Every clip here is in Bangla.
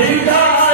Sita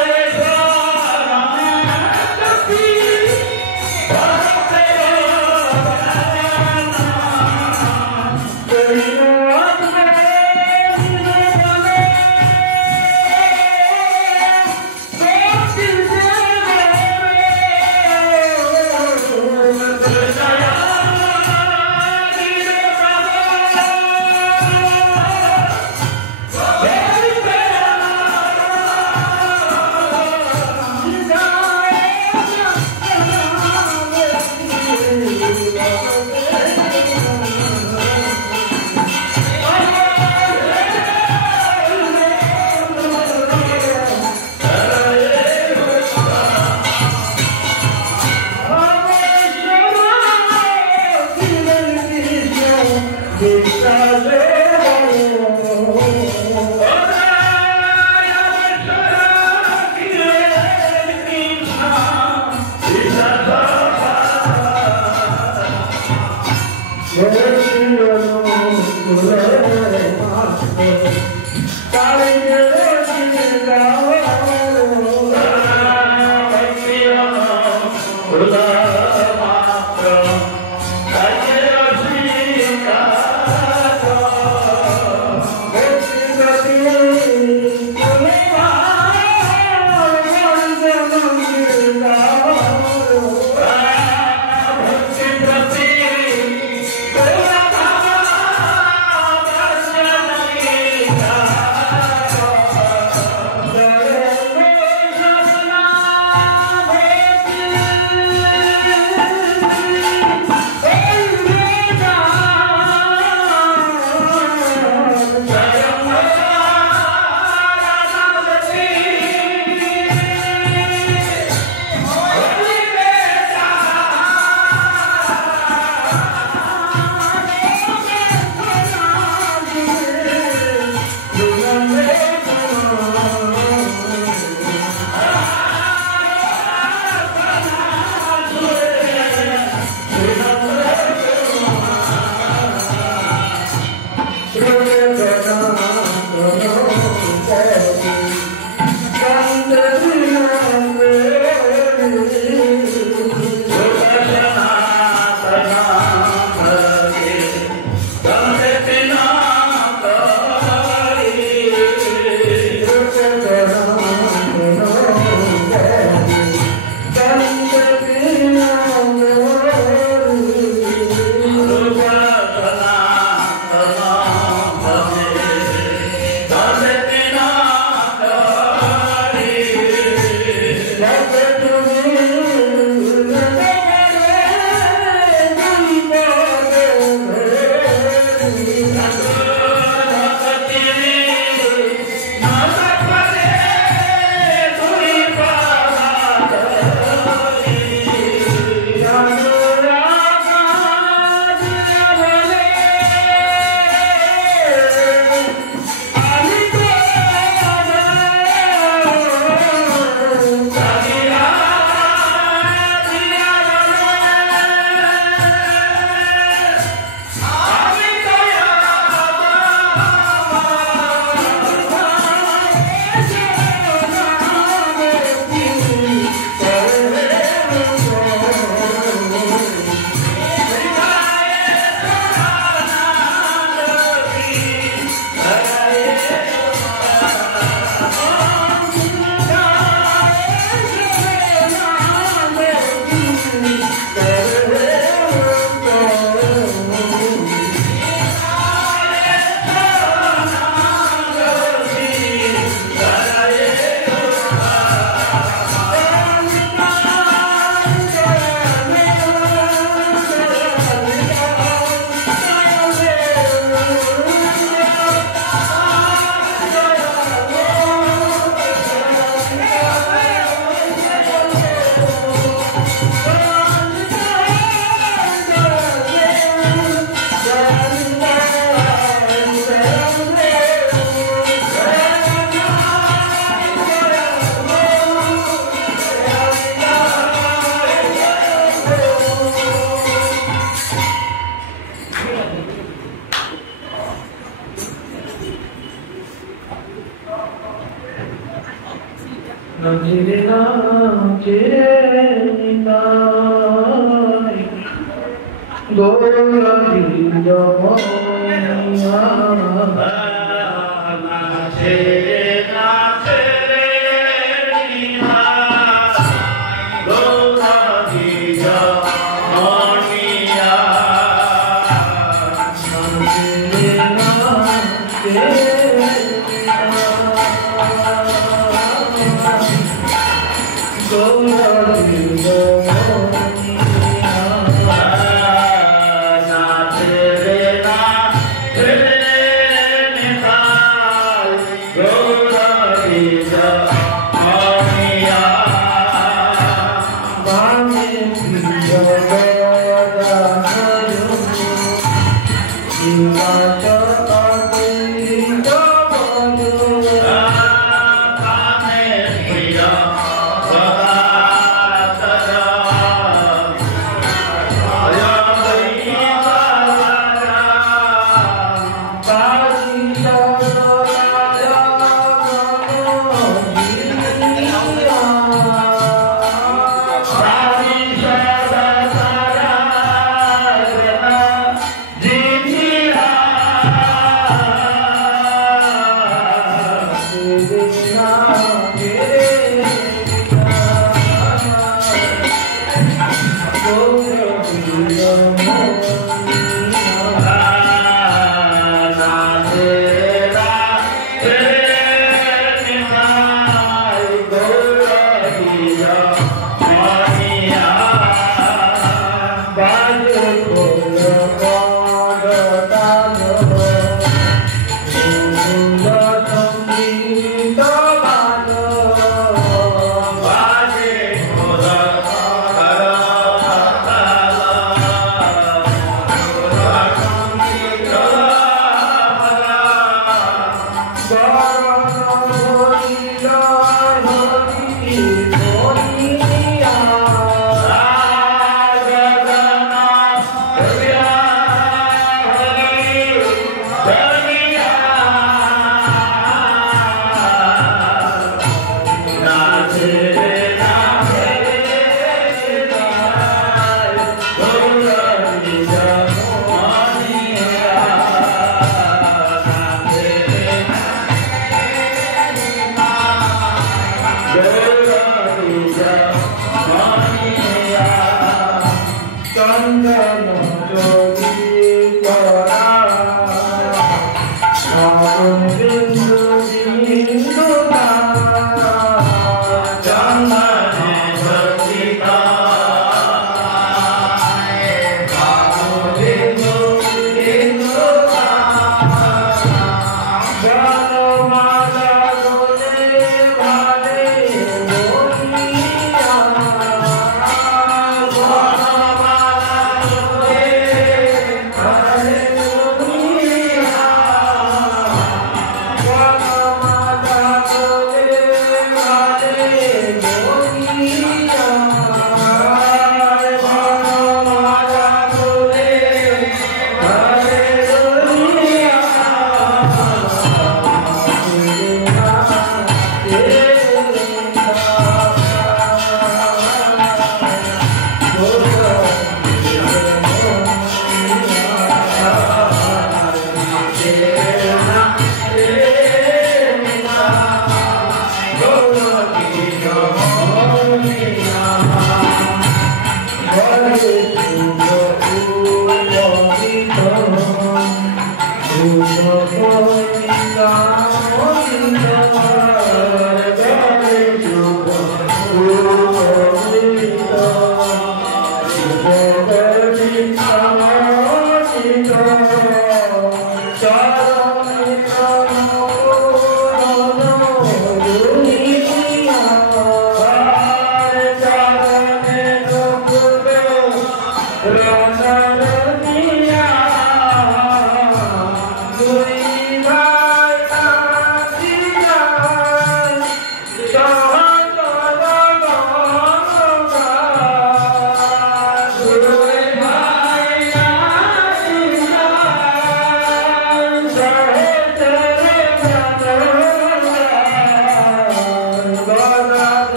নদীর নাচে নিতাই গৌরী যমনিয়া নাচে নাচে গৌরী যমনিয়া নাচে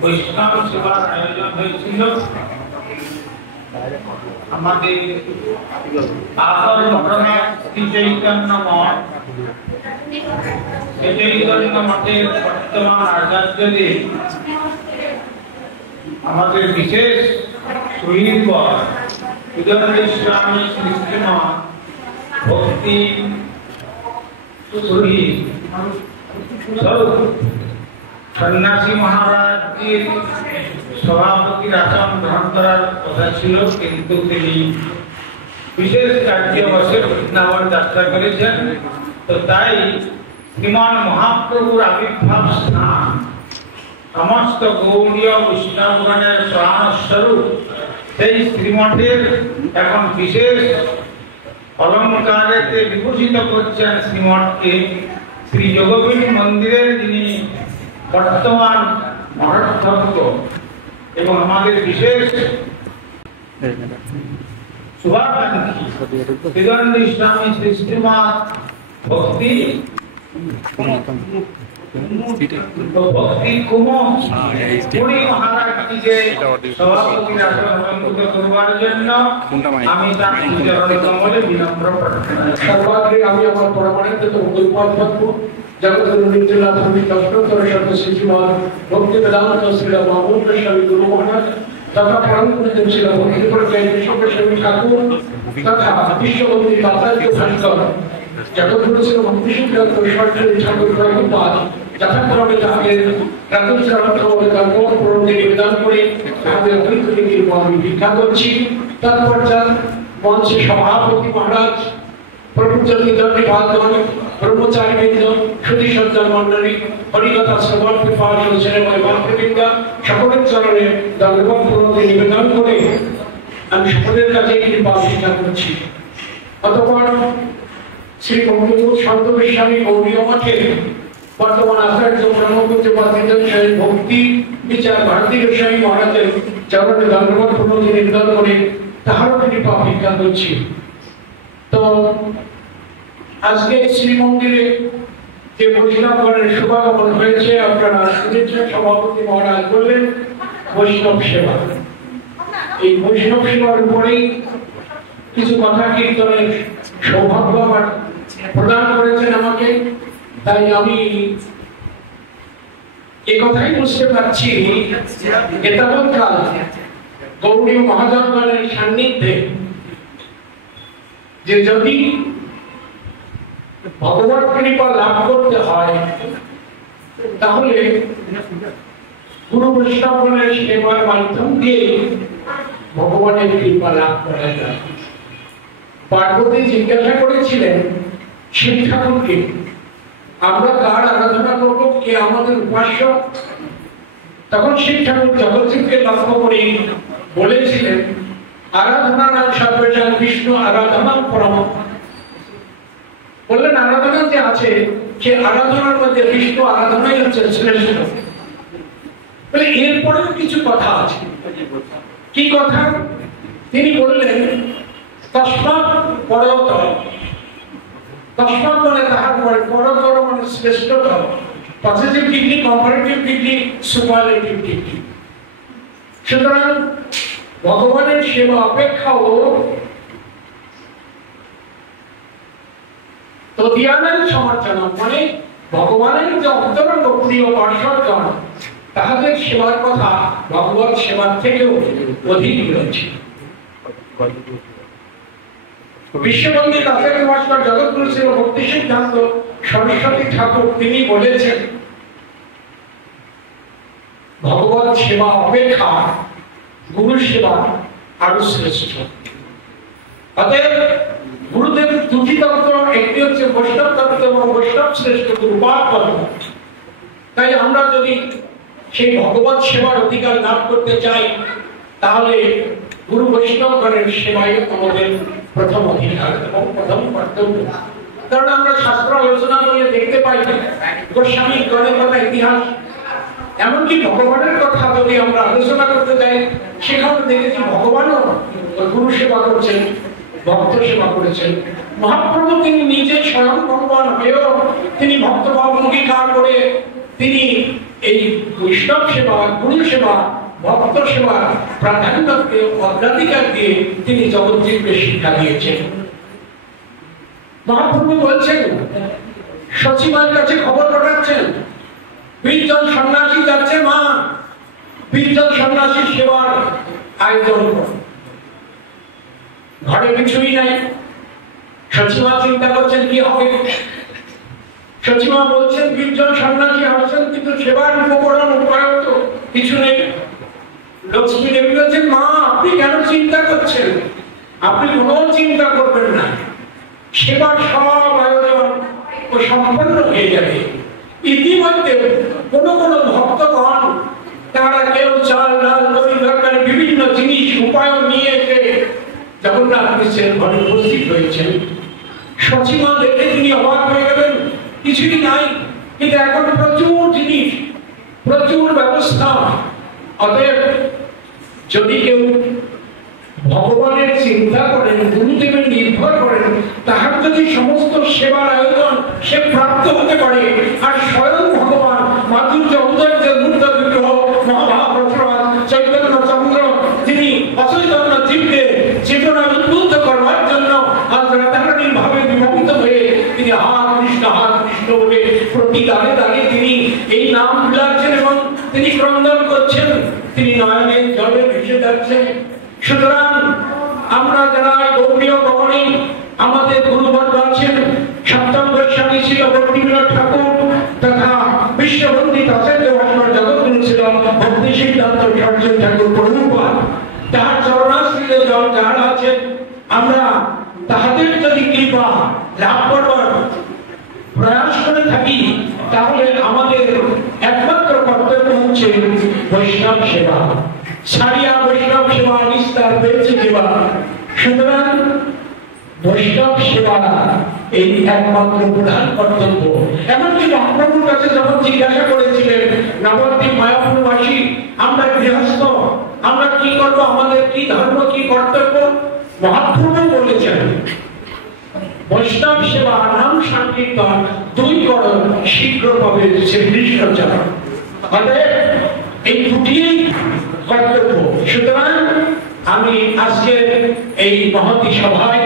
বৈষ্ণব সেবার আয়োজন হয়েছিল আমাদের আসল ঘটনা শ্রী চৈতন্য মঠ। শ্রী চৈতন্য মঠের বর্তমান আচার্যদের আমাদের বিশেষ শহীদ স্বামী শ্রীমৎ ভক্তি শহীদ সন্ন্যাসী মহারাজের সভাপতির আসন গ্রহণ করার কথা ছিল, কিন্তু তিনি বিশেষ কার্যবশে বৃন্দাবন যাত্রা করেছেন। তো তাই শ্রীমান মহাপ্রভুর আবির্ভাব স্থান সমস্ত গৌড়ীয় বৈষ্ণবগণের প্রাণস্বরূপ সেই শ্রীমঠের এখন বিশেষ অলঙ্কারেতে বিভূষিত করছেন শ্রীমঠকে। শ্রী যোগপীঠ মন্দিরের যিনি বর্তমান মহাধ্যক্ষ এবং আমাদের বিশেষ শুভাকাঙ্ক্ষী শ্রীগন্ধ স্বামী শ্রী শ্রীমৎ ভক্তি পুরী মহারাজকে সভাপতির আসন অলঙ্কৃত করবার জন্য আমি তার চরণকমলে বিনম্র প্রার্থনা। সর্বাগ্রে আমি আমার পরমানন্দ উপাধ্যক্ষ জগৎগুরু নিত্যনাথ দর্শনতর শব্দ শ্রীমান ভক্তি বেদান্ত শ্রীল মহামূল্য স্বামী গুরু মহারাজ তথা পরমপুরদেব ছিল ভক্তিপ্রজ্ঞায় বিশ্বস্বামী ঠাকুর তথা বিশ্ববন্দী বাতার্য ভাস্কর জগৎগুরু ছিল ভক্তিসুন্দর সরস্বতী ঠাকুর প্রভুপাদ যথাক্রমে তাদের প্রাতঃকালে কর্মপূরণে নিবেদন করে তাদের ঐতিহ্যের কৃপা আমি ভিক্ষা করছি। তৎপশ্চাৎ মঞ্চে সভাপতি মহারাজ প্রভুচন্দ্রগণ ব্রহ্মচারীবৃন্দ সুধী সজ্জন মণ্ডলী হরিকথা শ্রবণ পিপাস ছেলেময় ভক্তবৃন্দ সকলের চরণে দণ্ডবত প্রণতি নিবেদন করে আমি সকলের কাছে কৃপা ভিক্ষা করছি। অতঃপর শ্রী ভক্তিমূল সন্ত গোস্বামী গৌড়ীয় মঠের বর্তমান আচার্য ব্রহ্মপুত্র পদ্মচন্দ্র ভক্তি বিচার ভারতী গোস্বামী মহারাজের চরণে দণ্ডবত প্রণতি নিবেদন করে তাহারও কৃপা ভিক্ষা করছি। তো আজকে শ্রীমন্দিরে যে বৈষ্ণবগণের শুভাগমন হয়েছে আপনারা শুনেছেন, সভাপতি মহারাজ বললেন বৈষ্ণব সেবা। এই বৈষ্ণব সেবার উপরেই কিছু কথা কীর্তনের সৌভাগ্য আমার প্রদান করেছেন আমাকে। তাই আমি এ কথাই বুঝতে পারছি এতাবৎকাল গৌড়ীয় মহাজনগণের সান্নিধ্যে যে যদি ভগবত কৃপা লাভ করতে হয় তাহলে গুরু বৈষ্ণবগণের সেবার মাধ্যম দিয়ে ভগবানের কৃপা লাভ করা যায়। পার্বতী জিজ্ঞাসা করেছিলেন শিব ঠাকুরকে, আমরা কার আরাধনা করব, কে আমাদের উপাস্য? তখন শিব ঠাকুর জগৎকে লক্ষ্য করে বলেছিলেন আরাধনা নাম সর্বজন বিষ্ণু আরাধনা পরম। বললেন আরাধনা যে আছে সে আরাধনার মধ্যে বিষ্ণু আরাধনাই হচ্ছে শ্রেষ্ঠ। বলে এরপরেও কিছু কথা আছে। কি কথা? তিনি বললেন তস্মাৎ পরতর। তস্মাৎ মানে তাহার পরে, পরতর মানে শ্রেষ্ঠতর। Positive degree, comparative degree, superlative degree. সুতরাং ভগবানের সেবা অপেক্ষাও তদীয়ানাং সমর্চনম, মানে ভগবানের যে অন্তরঙ্গ প্রিয় পার্শ্বদগণ তাহাদের সেবার কথা ভগবত সেবার থেকেও অধিক রয়েছে। বিশ্ববন্দী তাদের মাস্টার জগৎগুরু শ্রী ভক্তি সিদ্ধান্ত সরস্বতী ঠাকুর তিনি বলেছেন, ভগবত সেবা অপেক্ষা গুরু সেবা আরো শ্রেষ্ঠ। অতএব গুরুদেব দুটি তত্ত্ব, একটি হচ্ছে বৈষ্ণব তত্ত্ব এবং বৈষ্ণব শ্রেষ্ঠ গুরুপাদ তত্ত্ব। তাই আমরা যদি সেই ভগবত সেবার অধিকার লাভ করতে চাই তাহলে গুরু বৈষ্ণবগণের সেবাই আমাদের প্রথম অধিকার এবং প্রথম কর্তব্য। কারণ আমরা শাস্ত্র আলোচনা করে দেখতে পাই গোস্বামী গণের কথা, ইতিহাস, এমনকি ভগবানের কথা যদি আমরা আলোচনা করতে যাই সেখানে দেখেছি ভগবানও গুরু সেবা করছেন, ভক্ত সেবা করেছেন। মহাপ্রভু তিনি নিজে স্বয়ং ভগবান হয়েও তিনি ভক্তভাব অঙ্গীকার করে তিনি এই বৈষ্ণব সেবা, গুরু সেবা, ভক্ত সেবা প্রাধান্যকে অগ্রাধিকার দিয়ে তিনি জগৎজীবকে শিক্ষা দিয়েছেন। মহাপ্রভু বলছেন, সচিমার কাছে খবর পাঠাচ্ছেন, 20 জন সন্ন্যাসী যাচ্ছে, মা 20 জন সন্ন্যাসীর সেবার আয়োজন কর। ঘরে কিছুই নাই। সচিমা চিন্তা করছেন কি হবে। সচিমা বলছেন 20 জন সন্ন্যাসী আসছেন কিন্তু সেবার উপকরণ উপায় তো কিছু নেই। লক্ষ্মী দেবী বলছেন, মা আপনি কেন চিন্তা করছেন? আপনি কোনো চিন্তা করবেন না, সেবার সব আয়োজন ও সম্পন্ন হয়ে যাবে। ইতিমধ্যে কোন কোন ভক্তগণ তারা কেউ চাল, ডাল, দই, তরকারি বিভিন্ন জিনিস উপায় নিয়ে এসে জগন্নাথ মিশ্রের ঘরে উপস্থিত হয়েছেন। সচিমা দেখে তিনি অবাক হয়ে গেলেন, কিছুই নাই, কিন্তু এখন প্রচুর জিনিস, প্রচুর ব্যবস্থা। অতএব যদি কেউ ভগবানের চিন্তা করেন, গুরুদেবের নির্ভর করেন, তাহার যদি সমস্ত সেবার আয়োজন সে প্রাপ্ত হতে পারে, আর স্বয়ং ভগবান মাধুর্য ঔদার্য মূর্ত বিগ্রহ মহাভারত চৈতন্য চন্দ্র তিনি অচৈতন্য জীবকে চেতনা উদ্বুদ্ধ করবার জন্য আজ রাধারানীর ভাবে বিমোহিত হয়ে তিনি হাত কৃষ্ণ বলে প্রতি দাঁড়ে দাঁড়িয়ে তিনি এই নাম বুলাচ্ছেন এবং তিনি ক্রন্দন করছেন, তিনি নয়নে জলে ভেসে যাচ্ছেন। সুতরাং আমরা যারা গৌরীয় ভবনে আমাদের গুরুবর্গ আছেন, সপ্তম গোস্বামী ছিল ভক্তিবিনোদ ঠাকুর তথা বিশ্ববন্দী আচার্য ভাস্কর জগৎগুরু ছিল ভক্তি সিদ্ধান্ত সরস্বতী ঠাকুর প্রভুপাদ, তাহার চরণাশ্রীতে যারা আছেন আমরা তাহাদের যদি কৃপা লাভ করবার প্রয়াস করে থাকি তাহলে আমাদের একমাত্র কর্তব্য হচ্ছে বৈষ্ণব সেবা। ছাড়িয়া বৈষ্ণব সেবা নিস্তার পেয়েছে দেবা। সুতরাং বৈষ্ণব সেবা এই একমাত্র প্রধান কর্তব্য। এমনকি মহাপ্রভুর কাছে যখন জিজ্ঞাসা করেছিলেন নবদ্বীপ মায়াপুরবাসী, আমরা গৃহস্থ, আমরা কি করবো, আমাদের কি ধর্ম, কি কর্তব্য, মহাপ্রভু বলেছেন বৈষ্ণব সেবা, নাম সংকীর্তন দুই করো, শীঘ্র পাবে শ্রীকৃষ্ণচরণ। অতএব এই দুটি কর্তব্য। সুতরাং আমি আজকে এই মহতী সভায়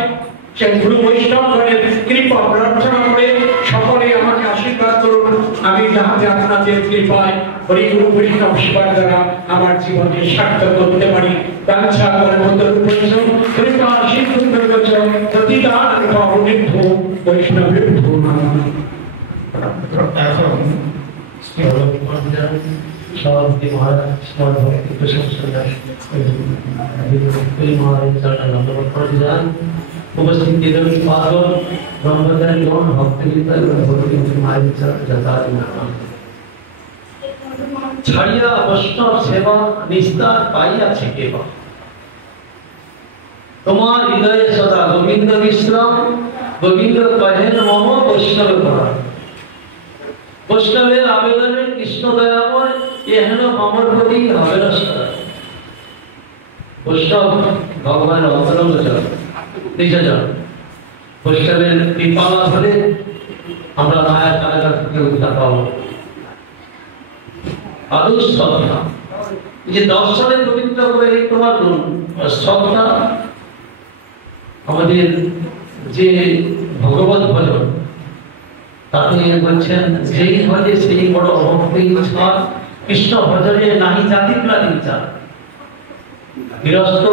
গুরু বৈষ্ণবগণের কৃপা প্রার্থনা করে সকলে আমাকে আশীর্বাদ করুন, আমি যাহাতে আপনাদের কৃপায় হরি গুরু বৈষ্ণব সেবার দ্বারা আমার জীবনকে সার্থক করতে পারি। বাঞ্ছা করে মন্দির উপস্থিত কৃপা সিন্ধুর্গজ প্রতিদান পাবনিভ্য বৈষ্ণবেভ্য নমঃ। সভাপতি মহারাজ ভক্তি প্রশংসা উপস্থিত ব্রহ্মচারীগণ ভক্তগীতা ছাড়িয়া বৈষ্ণব সেবা নিস্তার পাইয়াছে কেবা। তোমার হৃদয়ে সদা গোবিন্দ বিশ্রাম, গোবিন্দ কহেন মম বৈষ্ণব করা। বৈষ্ণবের আবেদনে কৃষ্ণ দয়াময় এহেন মমর প্রতি হবে না সদা। বৈষ্ণব ভগবান অন্তরঙ্গ জন, নিজজন। বৈষ্ণবের কৃপা হলে আমরা মায়ার কারাগার থেকে উদ্ধার পাবো। আদৌ শ্রদ্ধা যে দর্শনে পবিত্র করে তোমার শ্রদ্ধা, আমাদের যে ভগবত ভজন, তাতে বলছেন যেই ভজে সেই বড় অভক্তি ছাড়, কৃষ্ণ ভজনে নাহি জাতি প্রাতি চার। গৃহস্থ,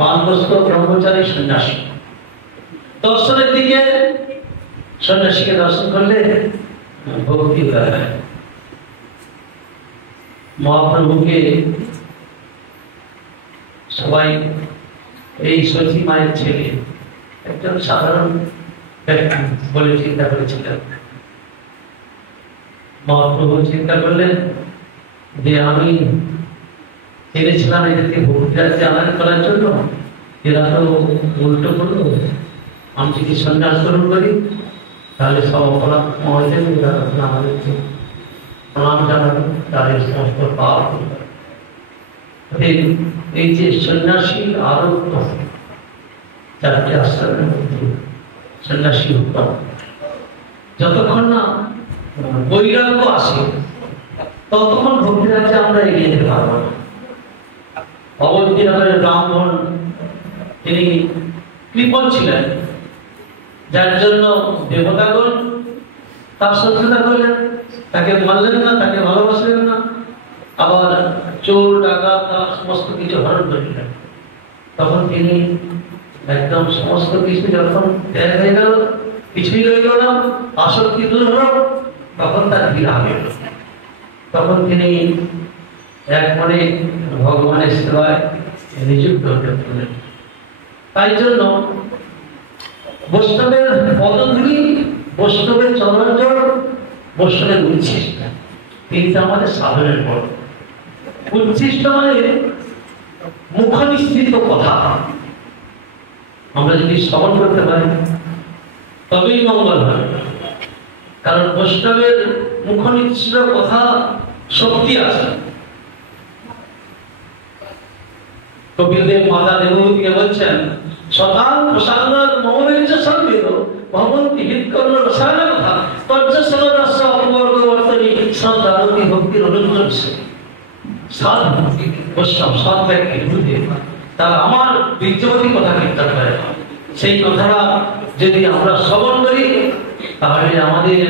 বানপ্রস্থ, ব্রহ্মচারী, সন্ন্যাসী, দর্শনের দিকে সন্ন্যাসীকে দর্শন করলে ভক্তি হয়ে যায়। মহাপ্রভুকে সবাই এই সচি মায়ের ছেলে একজন সাধারণ ব্যক্তি বলে চিন্তা করেছিলেন। মহাপ্রভু চিন্তা করলেন যে আমি চেয়েছিলাম এদেরকে ভক্তিরাজ্যে আদান করার জন্য, এরা তো উল্টো করলো। আমি যদি সন্ন্যাস গ্রহণ করি তাহলে সব অপরাধ হয়ে যাবে, আমাদেরকে প্রণাম জানাবে, তাদের সমস্ত পাপ। এই যে সন্ন্যাসী আরো চারটি আশ্রমের মধ্যে সন্ন্যাসী উত্তম, যতক্ষণ না বৈরাগ্য আসে ততক্ষণ ভক্তিরাজ্যে আমরা এগিয়ে যেতে পারবো না। অবন্তীনগরের ব্রাহ্মণ তিনি কৃপণ ছিলেন, যার জন্য দেবতাগণ তার শত্রুতা করলেন, তাকে মানলেন না, তাকে ভালোবাসলেন না, আবার চোর ডাকাত তার সমস্ত কিছু হরণ করিলেন। তখন তিনি একদম সমস্ত কিছু যখন ত্যাগ হয়ে গেল, কিছুই রইল না, আসক্তি দূর হল, তখন তার বিরাম এলো। তখন তিনি এক মনে ভগবানের সেবায় নিযুক্ত হতে পারলেন। তাই জন্য বৈষ্ণবের পদধূলি, বৈষ্ণবের চরণজল, বৈষ্ণবের উচ্ছিষ্ট, তিনটা আমাদের সাধনের পর। উচ্ছিষ্ট মানে মুখনিসৃত কথা আমরা যদি শ্রবণ করতে পারি তবেই মঙ্গল হবে। কারণ বৈষ্ণবের মুখনিসৃত কথা শক্তি আছে। কপিলদেব মাতা দেবভূতিকে বলছেন, সদান প্রসাদান মৌলিক সংবিত ভবন্তি হিতকর্ণ রসায়ন কথা তজ্জস্ব রস অপবর্গবর্তনী সদারতি ভক্তির অনুজ্জ্বলছে। সাধ বৈষ্ণব সৎ ব্যক্তি গুরুদেব তারা আমার বীর্যবতী কথা কীর্তন করে। সেই কথাটা যদি আমরা শ্রবণ করি তাহলে আমাদের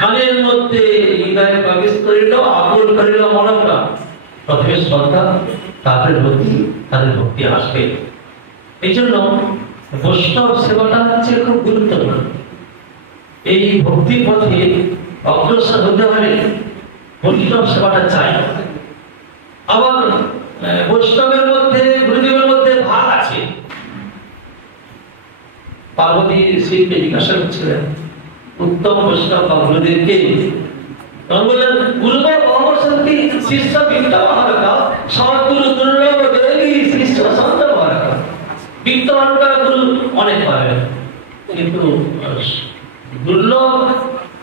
কানের মধ্যে হৃদয়ে প্রবেশ করিল, আকুল করিল মনটা। প্রথমে শ্রদ্ধা, তাদের ভক্তি, তাদের ভক্তি আসবে। এই জন্য বৈষ্ণব সেবাটা হচ্ছে খুব গুরুত্বপূর্ণ। এই ভক্তির পথে অগ্রসর হতে হলে বৈষ্ণব সেবাটা চাই। আবার বৈষ্ণবের মধ্যে, গুরুদেবের মধ্যে ভাগ আছে। পার্বতী শিবকে জিজ্ঞাসা করছিলেন উত্তম বৈষ্ণব বা গুরুদেবকে, তখন বললেন গুরুদেব অবসন্তি শিষ্য বিদ্যাবাহকা, সদ্গুরু দুর্লভ দেবী শিষ্য সন্তবাহকা। বিদ্যাবাহকা গুরু অনেক পাবেন, কিন্তু দুর্লভ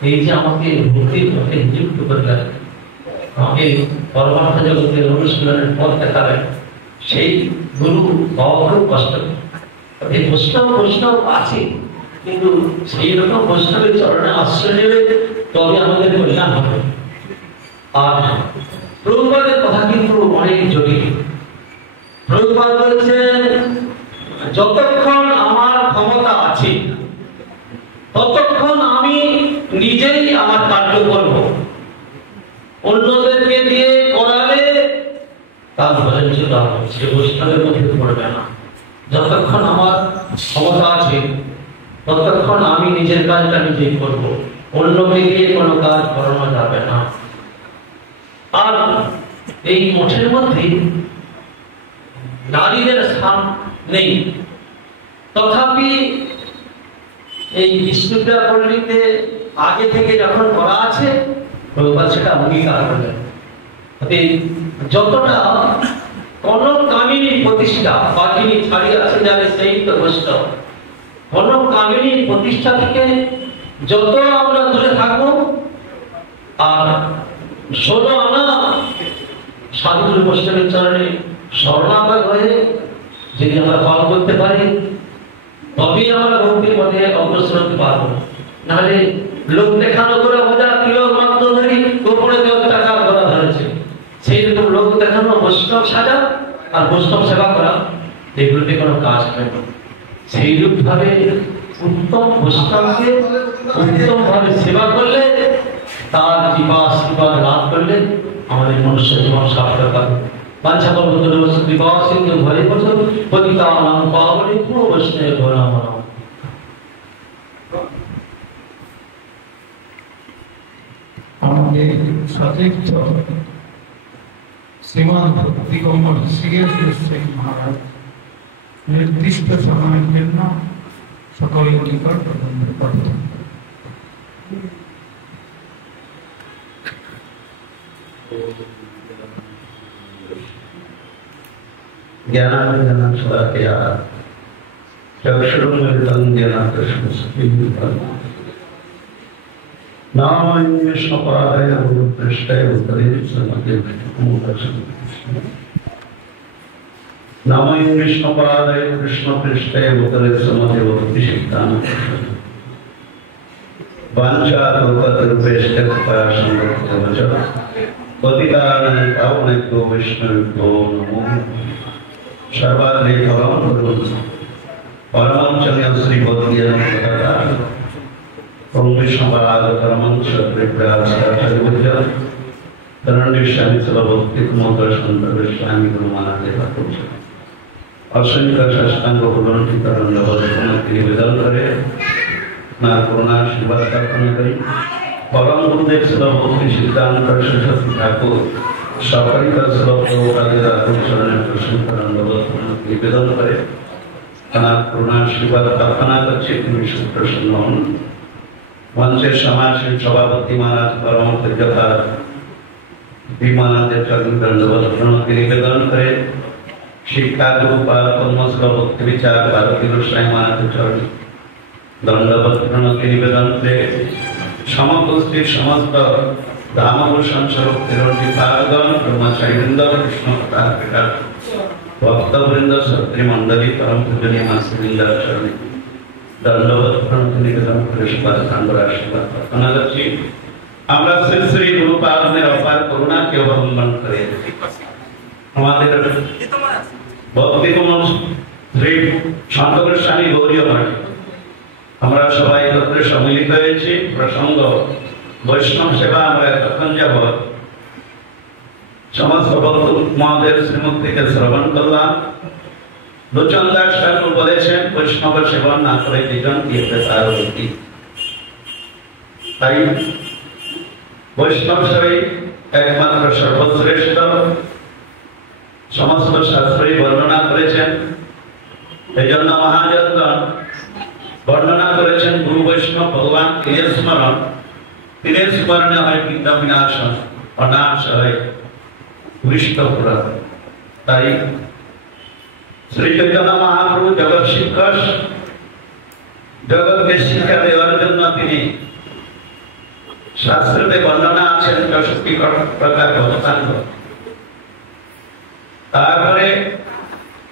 এই যে আমাকে ভক্তির পথে নিযুক্ত করলেন, আমাকে পরমার্থ জগতের অনুশীলনের পথ দেখাবেন, সেই গুরু পাওয়া খুব কষ্ট। এই বৈষ্ণব আছে, কিন্তু সেই রকম বৈষ্ণবের চরণে আশ্রয় নেবে তবে আমাদের কল্যাণ হবে। আর প্রভুপাদের কথা কিন্তু অনেক জটিল। প্রভুপাদ বলছেন যতক্ষণ আমার ক্ষমতা আছে ততক্ষণ আমি নিজেই আমার কার্য করব, অন্যদেরকে দিয়ে করালে তার ভজন সে বৈষ্ণবের মধ্যে পড়বে না। যতক্ষণ আমার ক্ষমতা আছে ততক্ষণ আমি নিজের কাজটা নিজেই করব, অন্যকে দিয়ে কোনো কাজ করানো যাবে না। আর এই মঠের মধ্যে নারীদের স্থান নেই, তথাপি এই বিষ্ণুপ্রিয়া পল্লীতে আগে থেকে যখন করা আছে প্রভুপাদ সেটা অঙ্গীকার করলেন। যতটা কনক কামিনী প্রতিষ্ঠা, বাঘিনী ছাড়ি আছে যাবে সেই তো বৈষ্ণব। কনক কামিনীর প্রতিষ্ঠা থেকে যত আমরা দূরে থাকবো, আর 16 আনা সাধুগুরু বৈষ্ণবের চরণে শরণাগত হয়ে যদি আমরা পালন করতে পারি তবেই আমরা ভক্তির পথে অগ্রসর হতে পারবো। নাহলে লোক দেখানো করে 1000 কিলো মাত্র ধরি গোপনে 10 টাকা ধরা ধরেছে, সেই রকম লোক দেখানো, বৈষ্ণব সাজা আর বৈষ্ণব সেবা করা, এগুলোতে কোনো কাজ হয় না। সেইরূপ ভাবে উত্তম বৈষ্ণবকে উত্তম ভাবে সেবা করলে, তার কৃপা আশীর্বাদ লাভ করলে আমাদের মনুষ্য জীবন সার্থক হবে। বাঞ্ছা কল্পতরু কৃপা সিন্ধু ভরে বসু পতিতানাং পাবনেভ্যো বৈষ্ণবেভ্যো নমঃ। আমাদের সতীর্থ শ্রীমান ভক্তি কমল শ্রী মহারাজ নির্দিষ্ট সময়ের জন্য সকলের নিকট প্রবন্ধ করতেন। ज्ञानांजन शलाकया चक्षुरुन्मिलितं येन तस्मै नारायण विष्णुपादाय गुरुपृष्ठाय उत्तरे सम्यक् नारायण विष्णुपादाय कृष्णपृष्ठाय उत्तरे सम्यक् वाञ्छा कल्पतरुभ्यश्च कृपया संरक्षितवच पतितानां पावनेभ्यो वैष्णवेभ्यो नमो सर्वाधिकं परमंचर्य श्री भक्तियं सदा विष्णुपादागतमंच त्रिपुराचार्यविद्या तरणेश्वरी सर्वभक्तिकुमार संतवेश्वामी गुरुमानदेव असंख्य साष्टांग भगवान तरंगवत निवेदन करे ना करुणा आशीर्वाद प्रार्थना करी परम गुरुदेव सर्वभक्ति सिद्धांत सरस्वती ठाकुर सपरिकर सर्वप्रभुपादेर चरणेर दर्शन तरंगवत निवेदन करे ना करुणा आशीर्वाद प्रार्थना करছে তিনি সুপ্রসন্ন হন। मंचेर समाजसेवी सभापति महाराज परम पूज्यता विमानादेव चरण दंडवत प्रणति निवेदन करे शिक्षा गुरुपाल पद्मश्री भक्ति विचार भारती गोस्वामी महाराज चरण दंडवत प्रणति निवेदन करे समगोष्ठी समस्त धामभूषण स्वरूप तिरुपति पालगण ब्रह्मचारी वृंद कृष्ण कथा भक्तवृंद क्षत्रिय मंडली परम पूजनीय मातृवृंद चरण दंडवत प्रणति निवेदन करे सुभाष कांडर आशीर्वाद प्रार्थना करছি। আমরা শ্রী শ্রী গুরুপাদের অপার করুণাকে অবলম্বন করে আমাদের ভক্তি কমল শ্রী শান্তকর স্বামী গৌরীয় মঠ আমরা সবাই একত্রে সম্মিলিত হয়েছি প্রসঙ্গ বৈষ্ণব সেবা। আমরা এতক্ষণ যাবৎ সমস্ত ভক্ত মহাদের শ্রীমুখ থেকে শ্রবণ করলাম। লোচন দাস ঠাকুর বলেছেন বৈষ্ণব সেবা না করে জীবন দিতে পারবি, তাই বৈষ্ণব সেবাই একমাত্র সর্বশ্রেষ্ঠ। সমস্ত শাস্ত্রই বর্ণনা করেছেন, এই জন্য মহাজনগণ বর্ণনা করেছেন গুরু বৈষ্ণব ভগবান তিনের স্মরণ, তিনের স্মরণে হয় বিদ্যা বিনাশন, অনাশ হয় হৃষ্টপুরা। তাই শ্রী চৈতন্য মহাপ্রভু জগৎ শিক্ষক, জগৎকে শিক্ষা দেওয়ার জন্য তিনি শাস্ত্রতে বর্ণনা আছেন ৬৪ প্রকার ভক্তাঙ্গ। তারপরে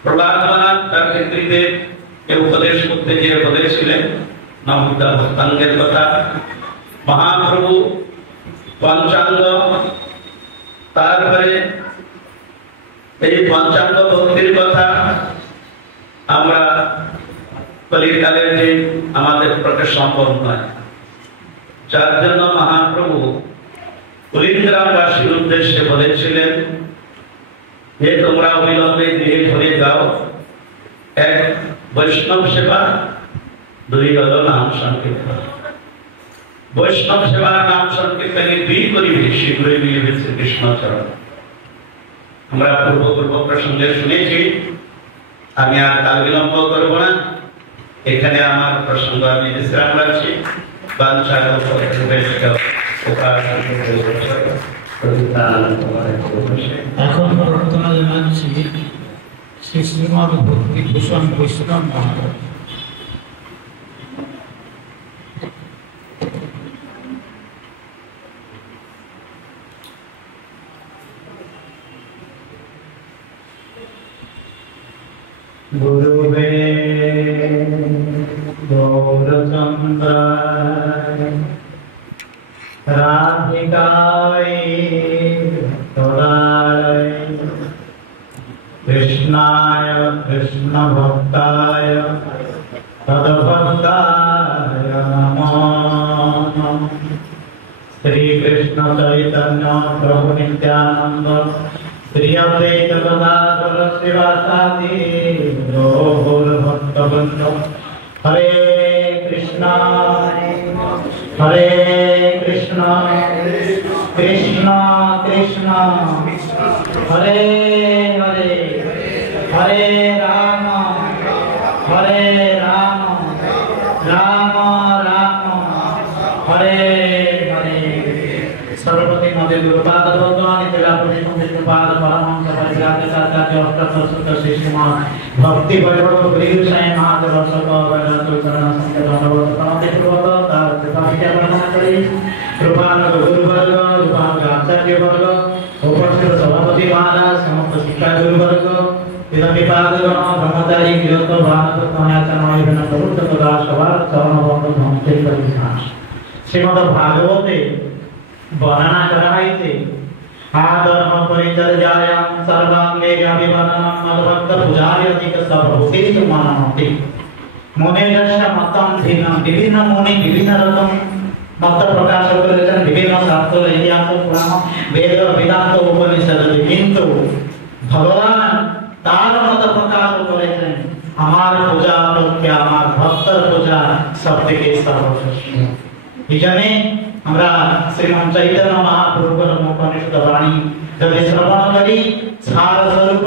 প্রহ্লাদ মহারাজ তার ক্ষেত্রীদের উপদেশ করতে গিয়ে বলেছিলেন নববিদ্যা ভক্তাঙ্গের কথা। মহাপ্রভু পঞ্চাঙ্গ, তারপরে এই পঞ্চাঙ্গ ভক্তির কথা আমরা কলিকালে যে আমাদের পক্ষে সম্ভব নয়, যার জন্য মহাপ্রভু কুলিগ্রামবাসীর উদ্দেশ্যে বলেছিলেন যে তোমরা অবিলম্বে গৃহে ফিরে যাও, এক বৈষ্ণব সেবা, দুই হলো নাম সংকীর্তন। বৈষ্ণব সেবা নাম সংকীর্তনে দুই করিবে, শীঘ্রই মিলিবে শ্রীকৃষ্ণ চরণ। আমরা পূর্ব প্রসঙ্গে শুনেছি, আমি আর কাল বিলম্ব করব না, এখানে আমার প্রসঙ্গ আমি বিশ্রাম রাখছি। এখন প্রার্থনা জানাচ্ছি শ্রী শ্রীমদ ভক্তি ভূষণ বৈষ্ণব মহারাজ। गुरुवे गौरचन्द्राय राधिकाय तदाय कृष्णाय कृष्ण भक्ताय तद्भक्ताय नमो नमः। श्री कृष्ण चैतन्य प्रभु नित्यानंद श्री अद्वैत गदाधर श्रीवासादि गौर भक्तवृंद। हरे कृष्णा कृष्णा कृष्णा हरे हरे हरे राम राम राम हरे हरे। सर्वप्रति मध्य गुरुपाद भगवान तिलापति विष्णुपाद परमहंस परिव्राजकाचार्य अष्टोत्तर शुद्ध श्री श्रीमान भक्ति वैभव गुरु साईं महादेव सर्ववेदांत चरण संकेत अनुरोध प्रणति पूर्वक तार कृपा विद्या प्रदान करी कृपान गुरुवर्ग कृपान आचार्य वर्ग उपस्थित सभापति महाराज समस्त शिक्षा गुरुवर्ग विपादगण ब्रह्मचारी गृहस्थ भागवत कन्याचार्य विभिन्न प्रबुद्ध तथा सवार चरण बंद धमते परिधान श्रीमद् भागवते वर्णना करा है आदर्म परिचर्यायां सर्वांगे अभिवदनं मद्भक्त पूजार्य अधिक सबभूतेषु मानन्ति मुनेजस्य मतं भिन्न विभिन्न मुनि विभिन्न रकम मत प्रकाश करेছেন বিভিন্ন শাস্ত্র ইতিহাস পুরাণ বেদ বেদান্ত উপনিষদ কিন্তু ভগবান তার মত প্রকাশ করেছেন আমার পূজা অপেক্ষা আমার ভক্তের পূজা সবথেকে সর্বশ্রেষ্ঠ। এইজন্য আমরা শ্রীমন্ত চৈতন্য মহাপ্রভুর মুখনিষ্ঠ বাণী যদি শ্রবণ করি সার স্বরূপ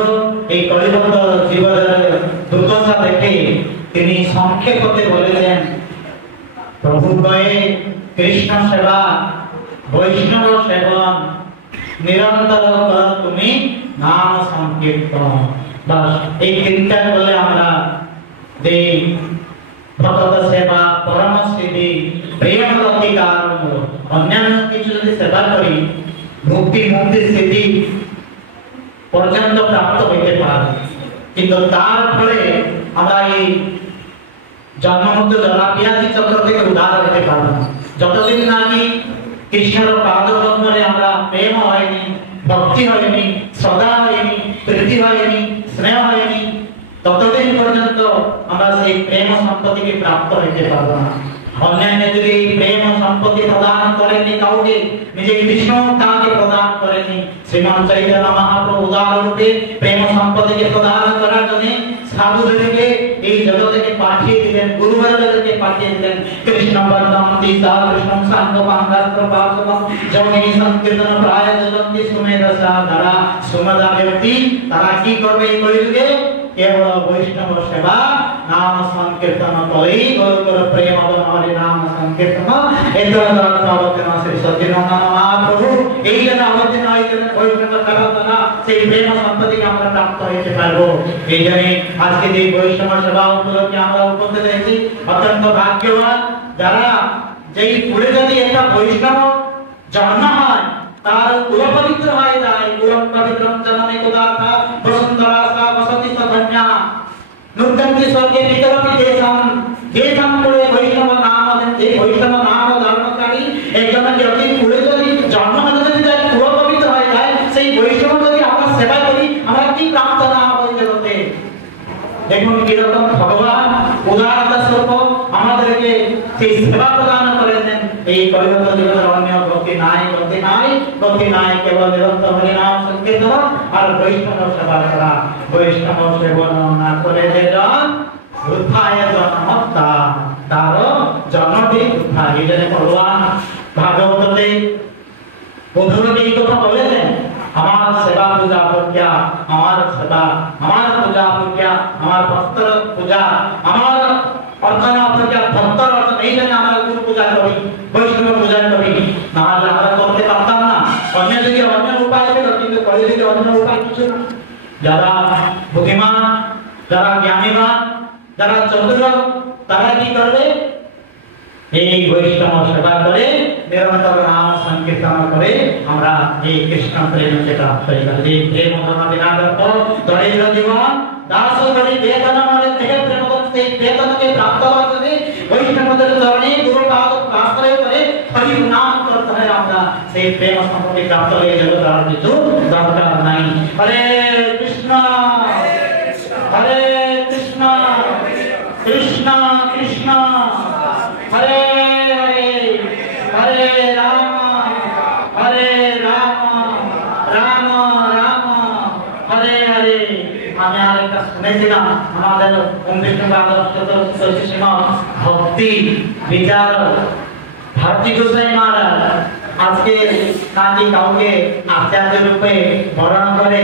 এই কলিবদ্ধ জীবনের দুর্দশা দেখে তিনি সংক্ষেপে বলেছেন প্রভু কয়ে কৃষ্ণ সেবা বৈষ্ণব সেবন নিরন্তর কর তুমি নাম সংকীর্তন। বাস এই তিনটা বলে আমরা যে ভগবত সেবা পরম সিদ্ধি প্রেম অধিকার অন্যান্য কিছু যদি সেবা করি মুক্তি মুক্তি স্থিতি পর্যন্ত প্রাপ্ত হইতে পারে কিন্তু তার ফলে আমরা এই জন্মমৃত্যু জলাপিয়াদি চক্র থেকে উদ্ধার হতে পারবো না। যতদিন নাকি কৃষ্ণের পাদপদ্মে আমরা প্রেম হয়নি ভক্তি হয়নি শ্রদ্ধা হয়নি প্রীতি হয়নি স্নেহ হয়নি ততদিন পর্যন্ত আমরা সেই প্রেম সম্পত্তিকে প্রাপ্ত হইতে পারবো না। অন্যান্য যদি প্রেম সম্পত্তি প্রদান করেনি কাউকে নিজে কৃষ্ণ তাকে প্রদান করেনি শ্রীমান চৈতন্য মহাপ্রভু উদার রূপে প্রেম সম্পত্তিকে প্রদান করার জন্য সাধুদেরকে এই জগৎকে পাঠিয়ে দিলেন গুরুবরদেরকে পাঠিয়ে দিলেন কৃষ্ণ বর্ণম গীতা কৃষ্ণ সাঙ্গ পাঙ্গাস্ত্র পাশবম যোগী সংকীর্তন প্রায় জগন্তি সুমেধসা দ্বারা সুমদা ব্যক্তি তারা কি করবে এই কলিযুগে কেবল বৈষ্ণব সেবা নাম সংকীর্তন করেই গৌর প্রেম হরি নাম সংকীর্তন এতদ্বারা অবতীর্ণ শ্রী সত্যনন্দন মহাপ্রভু এই জন্য অবতীর্ণ হয়েছেন বৈষ্ণব সেবা দ্বারা সেই প্রেম সম্পত্তিকে আমরা প্রাপ্ত হইতে পারবো। এই জন্য আজকে যে বৈষ্ণব সেবা উপলক্ষে আমরা উপস্থিত হয়েছি অত্যন্ত ভাগ্যবান যারা যেই কুলে যদি একটা বৈষ্ণব জন্ম হয় তার কুল পবিত্র হয়ে যায় কুলম পবিত্রম জননে কুদার্থা বসুন্ধরাসা বসতি সধন্যা নুর্গন্তি স্বর্গে নিতরতি দেশম দেশম কুলে বৈষ্ণব নাম যে বৈষ্ণব নাম ধর্মকারী একজন ব্যক্তি কুলে যদি জন্ম হলে যদি তার কুল পবিত্র হয়ে যায় সেই বৈষ্ণব যদি আমরা সেবা করি আমরা কি প্রাপ্ত না হই জগতে। দেখুন কিরকম ভগবান উদারতা স্বরূপ আমাদেরকে সেই সেবা প্রদান করেছেন। এই কলিযুগ জীবনের অন্য গতি নাই কেবল নিরন্তর হরি নাম সংকীর্তন আর বৈষ্ণব সেবা করা। বৈষ্ণব সেবন না করে যে জন বৃথায় জন্মতা তার জন্মটি বৃথা। এই জন্য ভগবান ভাগবতে বন্ধুকে এই কথা বলেছেন আমার সেবা পূজা অপেক্ষা আমার সেবা আমার পূজা অপেক্ষা আমার ভক্তের পূজা আমার অর্চনা অপেক্ষা ভক্তের অর্চনা। এই জন্য আমরা গুরু পূজা করি বৈষ্ণব পূজা করি না হলে আমরা করতে পারতাম না। অন্য যদি অন্য উপায় ছিল কিন্তু কলিযুগে অন্য উপায় কিছু না। যারা বুদ্ধিমান যারা জ্ঞানীবান যারা চতুর তারা কি করবে এই বৈষ্ণব সেবা করে নিরন্তর নাম সংকীর্তন করে আমরা এই কৃষ্ণ প্রেমকে প্রাপ্ত হয়ে গেল। এই প্রেম ধর্ম বিনাগত দরিদ্র জীবন দাস করি বেতন মানে থেকে প্রেম করতে বেতনকে প্রাপ্ত হওয়ার জন্য বৈষ্ণবদের চরণে গুরু পাদ আশ্রয় করে হরি নাম করতে হয়। আমরা সেই প্রেম সম্পর্কে প্রাপ্ত হয়ে গেল তার কিছু দরকার নাই। হরে কৃষ্ণ আরেকটা শুনেছিলাম আমাদের বিষ্ণুপাদ শ্রীমৎ ভক্তি বিচার ভারতী গোসাই মহারাজ আজকে নাকি কাউকে আচার্য রূপে বরণ করে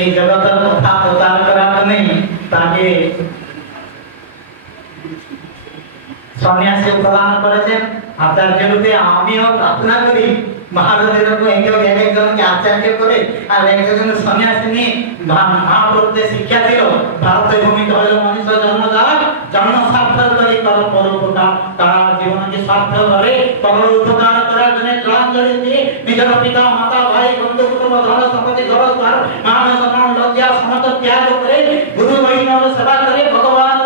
এই জগতের কথা প্রচার করার জন্য তাকে সন্ন্যাসী প্রদান করেছেন আচার্য রূপে। আমিও প্রার্থনা করি মহারাজের একজনকে আচার্য করে আর একজন সন্ন্যাসী নিয়ে মহাপ্রভুদের শিক্ষা দিল ভারত ভূমিতে হল মনুষ্য জন্ম দেওয়া জন্ম সার্থক করে কর পরোপকার তারা জীবনকে সার্থক করে পর উপকার করার জন্য জলাঞ্জলি দিয়ে নিজের পিতা মাতা ভাই বন্ধু কুটুম্ব ধন সম্পত্তি ঘর দ্বার মান সম্মান লজ্জা সমস্ত ত্যাগ করে গুরু বৈষ্ণব সেবা করে ভগবান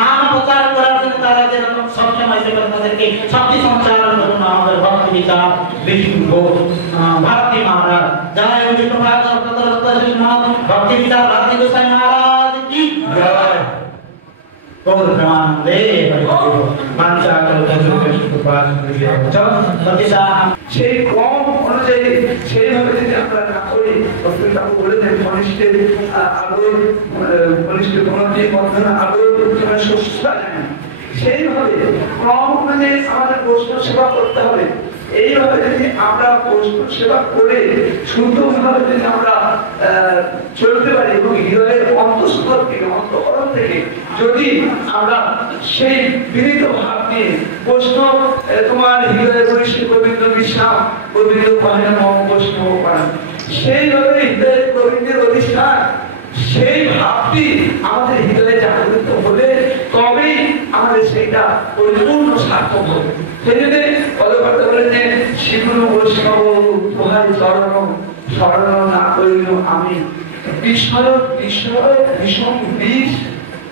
নাম প্রচার করার জন্য তারা যেরকম সবসময় সেবা তাদেরকে শক্তি সঞ্চার করুন আমাদের ভক্তি বিচার বিষ্ণু ভারতী মহারাজ জয় বিষ্ণুপাদ ভক্তি বিচার ভারতী গোসাই মহারাজ কি জয়। সেই ক্রম অনুযায়ী সেইভাবে যদি আমরা না করি বলেছেন কনিষ্ঠের আলোর কনিষ্ঠের আলোর সেইভাবে ক্রম অনুযায়ী আমাদের বৈষ্ণব সেবা করতে হবে। এইভাবে যদি আমরা বৈষ্ণব সেবা করে সুন্দরভাবে যদি আমরা চলতে পারি এবং হৃদয়ের অন্তঃস্থল থেকে অন্তঃকরণ থেকে যদি আমরা সেই বিনীত ভাব নিয়ে বৈষ্ণব তোমার হৃদয়ে বৈষ্ণব গোবিন্দ বিশ্বাস গোবিন্দ পাহে নম বৈষ্ণব পান সেইভাবে হৃদয়ের গোবিন্দের অধিষ্ঠান সেই ভাবটি আমাদের হৃদয়ে জাগরিত হলে তবেই আমাদের সেইটা পরিপূর্ণ সার্থক হবে। সেই জন্য পদকর্তা বলেছেন শিবন বৈষ্ণব তোহার চরণ স্মরণ না করিল আমি বিষয় ভীষণ বিষ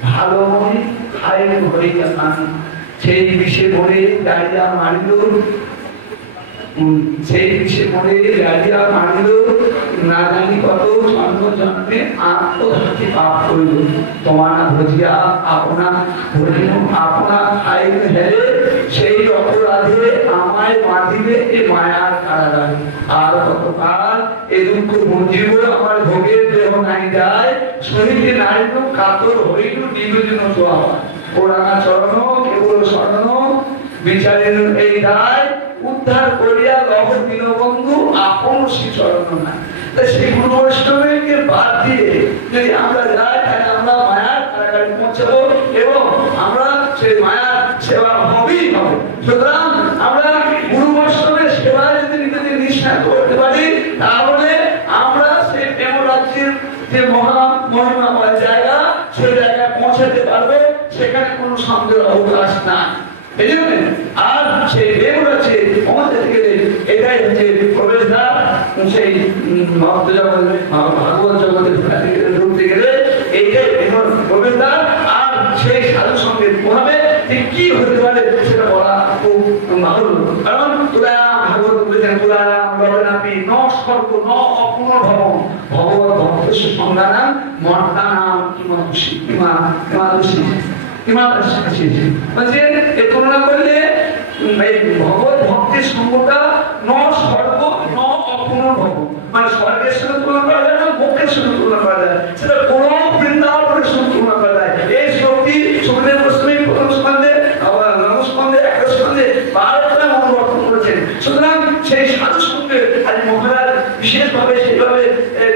ভালো মনে খাই হইয়া আমি সেই বিষে মরে ডাইয়া মারিল সেই বিষে মরে ডাইয়া মারিল না জানি কত জন্ম জন্মে আত্মঘাতী পাপ করিল তোমার ভজিয়া আপনা ভজিল আপনা খাইল হেরে সেই অপরাধে আমায় বাঁধিলে এ মায়ার কারাগারে আর কতকাল এ দুঃখ বুঝিব আমার ভোগের দেহ নাই যায় শরীরে নারিল কাতর হইল নিবেদন তো আমার পুরানা চরণ কেবল স্মরণ বিচারের এই দায় উদ্ধার করিয়া লহ দীনবন্ধু আপন শ্রী চরণ নাই। তাই সেই গুরু বৈষ্ণবকে বাদ দিয়ে যদি আমরা যাই তাহলে আমরা মায়ার কারাগারে পৌঁছাবো এবং আমরা সেই মায়ার সেবা হবেই হবে। সুতরাং আমরা গুরু বৈষ্ণবের সেবায় যদি নিজেদের নিষ্ঠা করতে পারি তাহলে আমরা সেই প্রেম রাজ্যের যে মহা মহিমাময় জায়গা সেই জায়গায় পৌঁছাতে পারবো, সেখানে কোনো সন্দেহের অবকাশ নাই। এই জন্য আর সেই প্রেম রাজ্যে পৌঁছাতে গেলে এটাই হচ্ছে প্রবেশদ্বার। সেই ভক্ত জগতে ভাগবত জগতে ঢুকতে গেলে এইটাই প্রবেশদ্বার। আর সেই সাধু সঙ্গে প্রভাবে কি হতে পারে সেটা বলা খুব ভালো। কারণ তোরা ভাগবত বলেছেন তোরা লবনাপি ন স্বর্গ ন অপুর্ণ ভবন ভগবত ভক্ত সংজ্ঞানাম মর্তানাম কিমাদুষী কিমাদুষী কিমাদুষী বলছে এই তুলনা করলে এই ভগবত ভক্তির সঙ্গটা ন স্বর্গ ন অপুর্ণ ভবন, মানে স্বর্গের সঙ্গে তুলনা করা যায় না, মোক্ষের সঙ্গে তুলনা করা যায়, সেটা কোন বৃন্দাবনের সঙ্গে তুলনা করা যায়। এই শক্তি সুখদেব গোস্বামী প্রথম স্কন্ধে নবস্কন্ধে এক স্কন্ধে 12টা অনুবর্তন করেছেন। সুতরাং সেই সাধু সঙ্গে আজ মহারাজ বিশেষভাবে সেইভাবে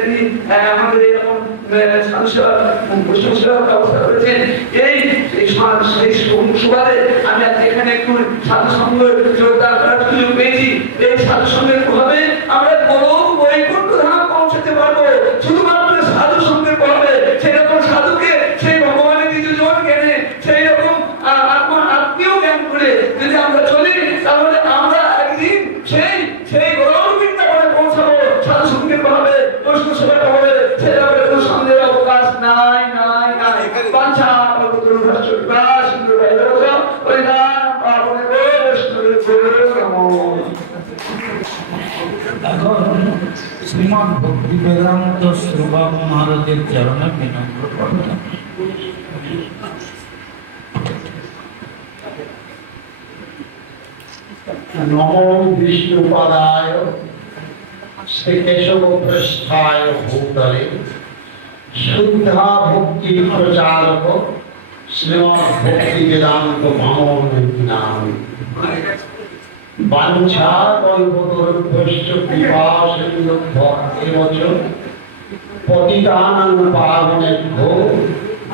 তিনি আমাদের এরকম সাধু সেবা বৈষ্ণব সেবার ব্যবস্থা করেছেন। এই সুবাদে আমি আজ এখানে একটু সাধু সঙ্গ যোগদান করার সুযোগ পেয়েছি। এই সাধু সঙ্গের প্রভাবে আমরা বড় বৈকুণ্ঠ ধাম পৌঁছাতে পারবো শুধুমাত্র সাধু সঙ্গের প্রভাবে। সেরকম সাধুকে সেই ভগবানের কিছু জন জ্ঞানে সেই রকম আত্মীয় জ্ঞান করে যদি আমরা চলি তাহলে আমরা একদিন সেই গৌর বৃন্দাবনে পৌঁছাবো সাধু সঙ্গের প্রভাবে বৈষ্ণব সেবার প্রভাবে। সেটা কোনো সন্দেহের অবকাশ নাই নাই নাই। বাঞ্ছা শ্রীমান ভক্তি বেদান্ত শ্রীবাব মহারাজের চরণে বিনম্র প্রার্থনা। নমো বিষ্ণুপাদায় শ্রী কেশব পৃষ্ঠায় ভূতলে शुद्धा भक्ति प्रचारक श्रीमद् भक्ति वेदांत महामहिनाम वांछा कल्पतरुभ्यश्च कृपा सिन्धुभ्येव च पतितानां पावनेभ्यो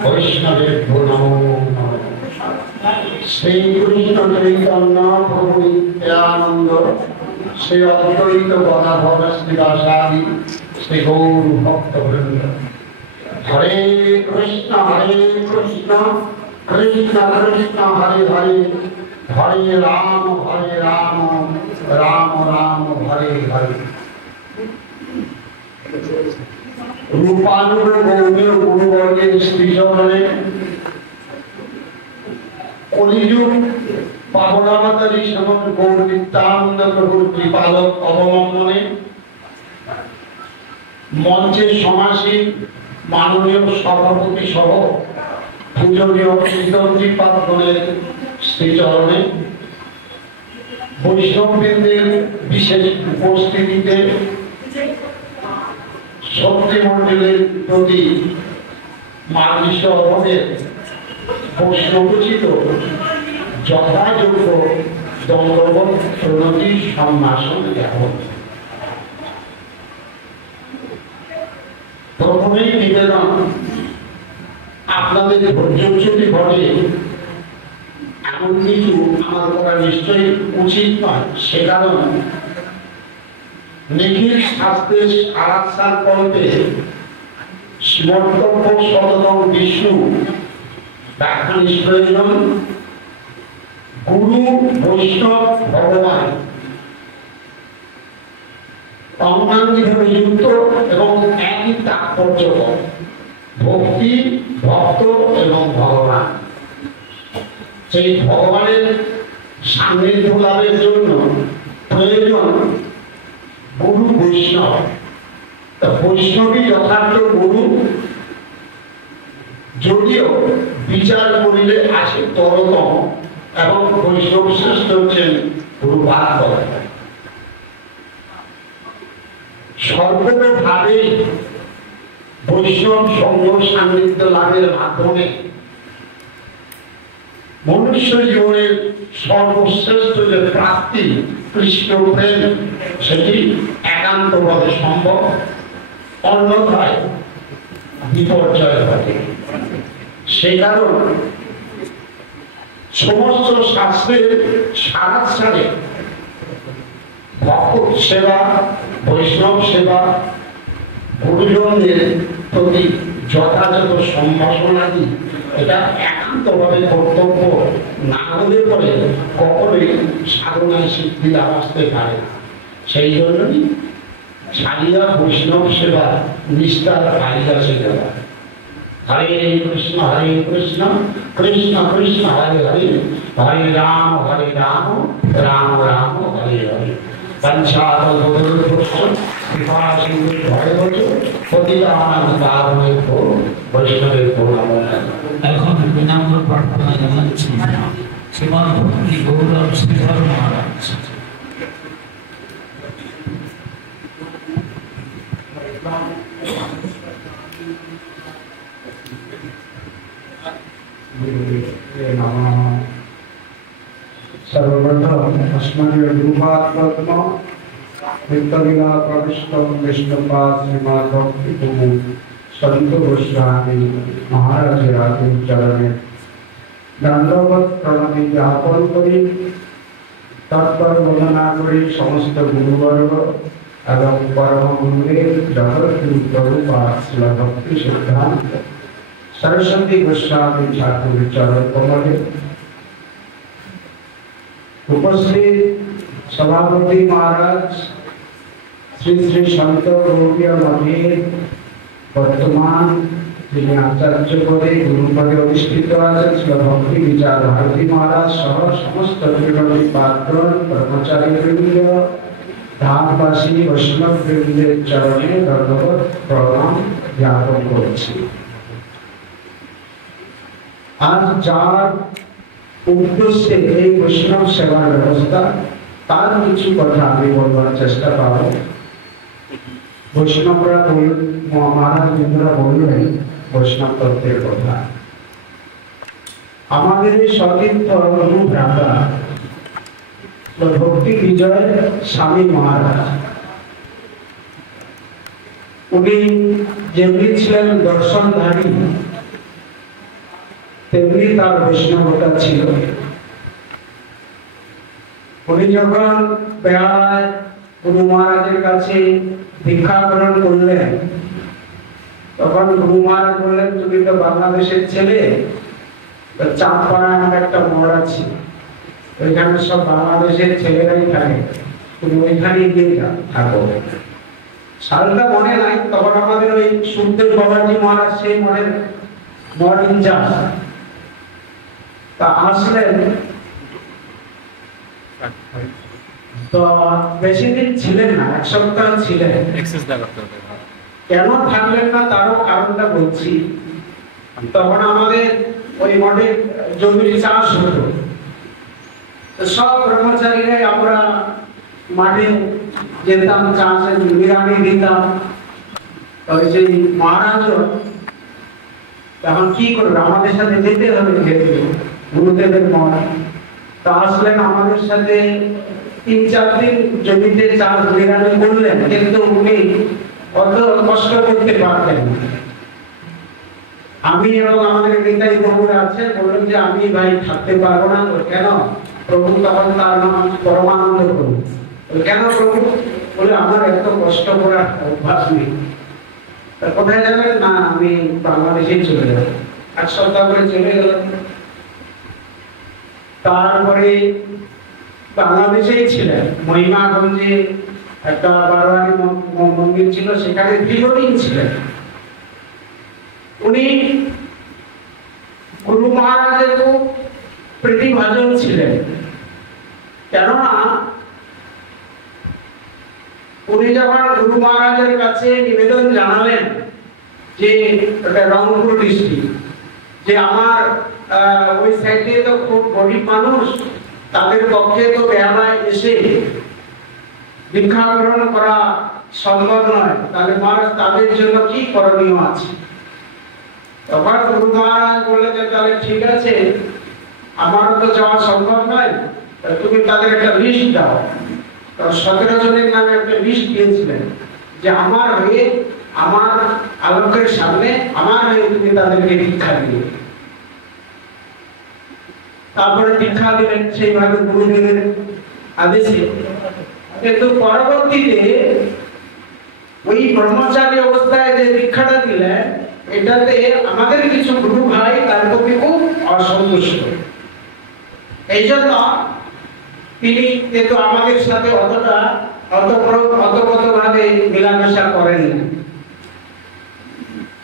वैष्णवेभ्यो नमो नमः। श्री कृष्ण चैतन्य प्रभु नित्यानंद श्री अद्वैत गदाधर श्रीवासादि श्री गौर भक्तवृंद। हरे कृष्ण कृष्ण कृष्ण हरे हरे हरे राम राम राम हरे हरे। रूपानुग गौरी गुरुवर्गे श्रीचरणे कलिजुग पावनावतारी श्रीमद् गौर नित्यानंद प्रभुर कृपालक अवलम्बने मंचे समासीन माननीय सभापति सह पूजनीय कीर्तनजीपादगणेर श्रीचरणे वैष्णवबृंदेर विशेष उपस्थितिते शक्तिमंडलेर प्रति मार्गिष्ट अभावेर वैष्णवोचित যথাযোগ্য দণ্ডবত প্রণতি সম্ভাষণ জ্ঞাপন। প্রথমেই নিবেদন, আপনাদের ধৈর্যচ্যুতি ঘটে এমন কিছু আমার করা নিশ্চয়ই উচিত নয়। সে কারণে নিখিল শাস্ত্রের আরাধনার কল্পে শ্রীমন্তব্য সততম বিষ্ণু ব্যাখ্যা নিষ্প্রয়োজন। গুরু বৈষ্ণব ভগবান অঙ্গাঙ্গিভাবে যুক্ত এবং একই তাৎপর্য ভক্তি ভক্ত এবং ভগবান। সেই ভগবানের সান্নিধ্য লাভের জন্য প্রয়োজন গুরু বৈষ্ণব। বৈষ্ণবী যথার্থ গুরু, যদিও বিচার করিলে আছে তরতম এবং বৈষ্ণব শ্রেষ্ঠ হচ্ছেন গুরুপাদ। সর্বতভাবে বৈষ্ণব সঙ্গ সান্নিধ্য লাভের মাধ্যমে মনুষ্য জীবনের সর্বশ্রেষ্ঠ যে প্রাপ্তি কৃষ্ণ প্রেম, সেটি একান্তভাবে সম্ভব, অন্যথায় বিপর্যয় ঘটে। সে কারণ সমস্ত শাস্ত্রের সারাসারে ভক্ত সেবা, বৈষ্ণব সেবা, গুরুজনদের প্রতি যথাযথ সম্ভাষণাদি এটা একান্তভাবে কর্তব্য না হলে পরে কখনোই সাধনায় সিদ্ধি লাভ আসতে পারে না। সেই জন্যই ছাড়িয়া বৈষ্ণব সেবা নিষ্ঠার কালিদাসে দেওয়া। हरे कृष्ण कृष्ण कृष्ण हरे हरे हरे राम राम राम हरे हरे। वैष्णवेभ्यो नमो नमः। এখন বিনম্র প্রার্থনা জানাচ্ছি শ্রীমান ভক্তি গৌরব শ্রীধর মহারাজ। सर्वप्रथम अस्मदीय गुरुपाद नित्यलीला प्रविष्टम विष्णुपाद श्रीमद् भक्ति गुरु संत गोस्वामी महाराज आदि चरणे दंडवत प्रणति ज्ञापन करी तत्पर वंदना करी समस्त गुरुवर्ग एवं परम गुरुदेव जगद्गुरुपाद श्री भक्ति सिद्धांत सरस्वती गोस्वामी ठाकुर चरण कमले उपस्थित सभापति महाराज श्री श्री संत गौड़ीय मठेर वर्तमान যিনি आचार्य पदे गुरुपदे अधिष्ठित आছেন শ্রী ভক্তি বিচার भारती महाराज सह समस्त त्रिगुणी पात्रण कर्मचारी वृंद धामवासी वैष्णव वृंदेर चरणे दंडवत प्रणाम ज्ञापन করছি। आज যার উদ্দেশ্যে এই বৈষ্ণব সেবার ব্যবস্থা, তার কিছু কথা আমি বলবার চেষ্টা করব। বৈষ্ণবরা মহারাজ বিন্দুরা বললেন বৈষ্ণব তত্ত্বের কথা। আমাদের এই সতীর্থ ভ্রাতা ভক্তি বিজয় স্বামী মহারাজ, উনি যেমনি ছিলেন দর্শনধারী, তেমনি তার বৈষ্ণবতা ছিল। উনি যখন বেহালায় গুরু মহারাজের কাছে দীক্ষা গ্রহণ করলেন, তখন গুরু মহারাজ বললেন, তুমি তো বাংলাদেশের ছেলে, চাঁদপাড়া এমন একটা মঠ আছে, ওইখানে সব বাংলাদেশের ছেলেরাই থাকে, তুমি ওইখানে গিয়ে থাকো। সালটা মনে নাই, তখন আমাদের ওই সুখদেব বাবাজি মহারাজ সেই মঠের মঠ ইনচার্জ তা আসলেন। তো বেশি দিন ছিলেন না, 1 সপ্তাহ ছিলেন। কেন থাকলেন না তারও কারণটা বলছি। তখন আমাদের ওই মঠের জমির চাষ হতো, সব ব্রহ্মচারীরাই আমরা মাঠে যেতাম, চাষে নিরানি দিতাম। ওই যে মহারাজ এখন কি করবে, আমাদের সাথে যেতে হবে, যেতে গুরুদেবের মঠ। তা আসলেন আমাদের সাথে 3-4 দিন জমিতে চাষ নিরানি করলেন, কিন্তু উনি অত কষ্ট করতে পারতেন না। আমি এবং আমাদের নিতাই বাবুরা আছেন, বললেন যে আমি ভাই থাকতে পারবো না। কেন? প্রভু তখন তার নাম পরমানন্দ প্রভু। কেন প্রভু? বলে আমার এত কষ্ট করার অভ্যাস নেই। কোথায় যাবেন? না, আমি বাংলাদেশেই চলে যাব। 1 সপ্তাহ করে চলে গেল। তারপরে বাংলাদেশেই ছিলেন, মহিমাগঞ্জে একটা বারোয়ারি মন্দির ছিল, সেখানে দীর্ঘদিন ছিলেন। উনি গুরু মহারাজের খুব প্রীতিভাজন ছিলেন, কেননা উনি যখন গুরু মহারাজের কাছে নিবেদন জানালেন যে রংপুর ডিস্ট্রিক্ট, যে আমার ওই সাইডে তো খুব গরিব মানুষ, তাদের পক্ষে তো বেহালায় এসে দীক্ষা গ্রহণ করা সম্ভব নয়, তাহলে মহারাজ তাদের জন্য কি করণীয় আছে? তখন গুরু মহারাজ বললেন যে তাহলে ঠিক আছে, আমারও তো যাওয়া সম্ভব নয়, তুমি তাদের একটা লিস্ট দাও। 17 জনের নামে একটা লিস্ট দিয়েছিলেন যে আমার হয়ে, আমার আলোকের সামনে আমার হয়ে তুমি তাদেরকে দীক্ষা দিও। তারপরে দীক্ষা দিলেন সেইভাবে গুরুদেবের আদেশে। কিন্তু পরবর্তীতে ওই ব্রহ্মচারী অবস্থায় যে দীক্ষাটা দিলেন, এটাতে আমাদের কিছু গুরু ভাই তার প্রতি খুব অসন্তুষ্ট। এই জন্য তিনি কিন্তু আমাদের সাথে অতপ্রতভাবে মেলামেশা করেন।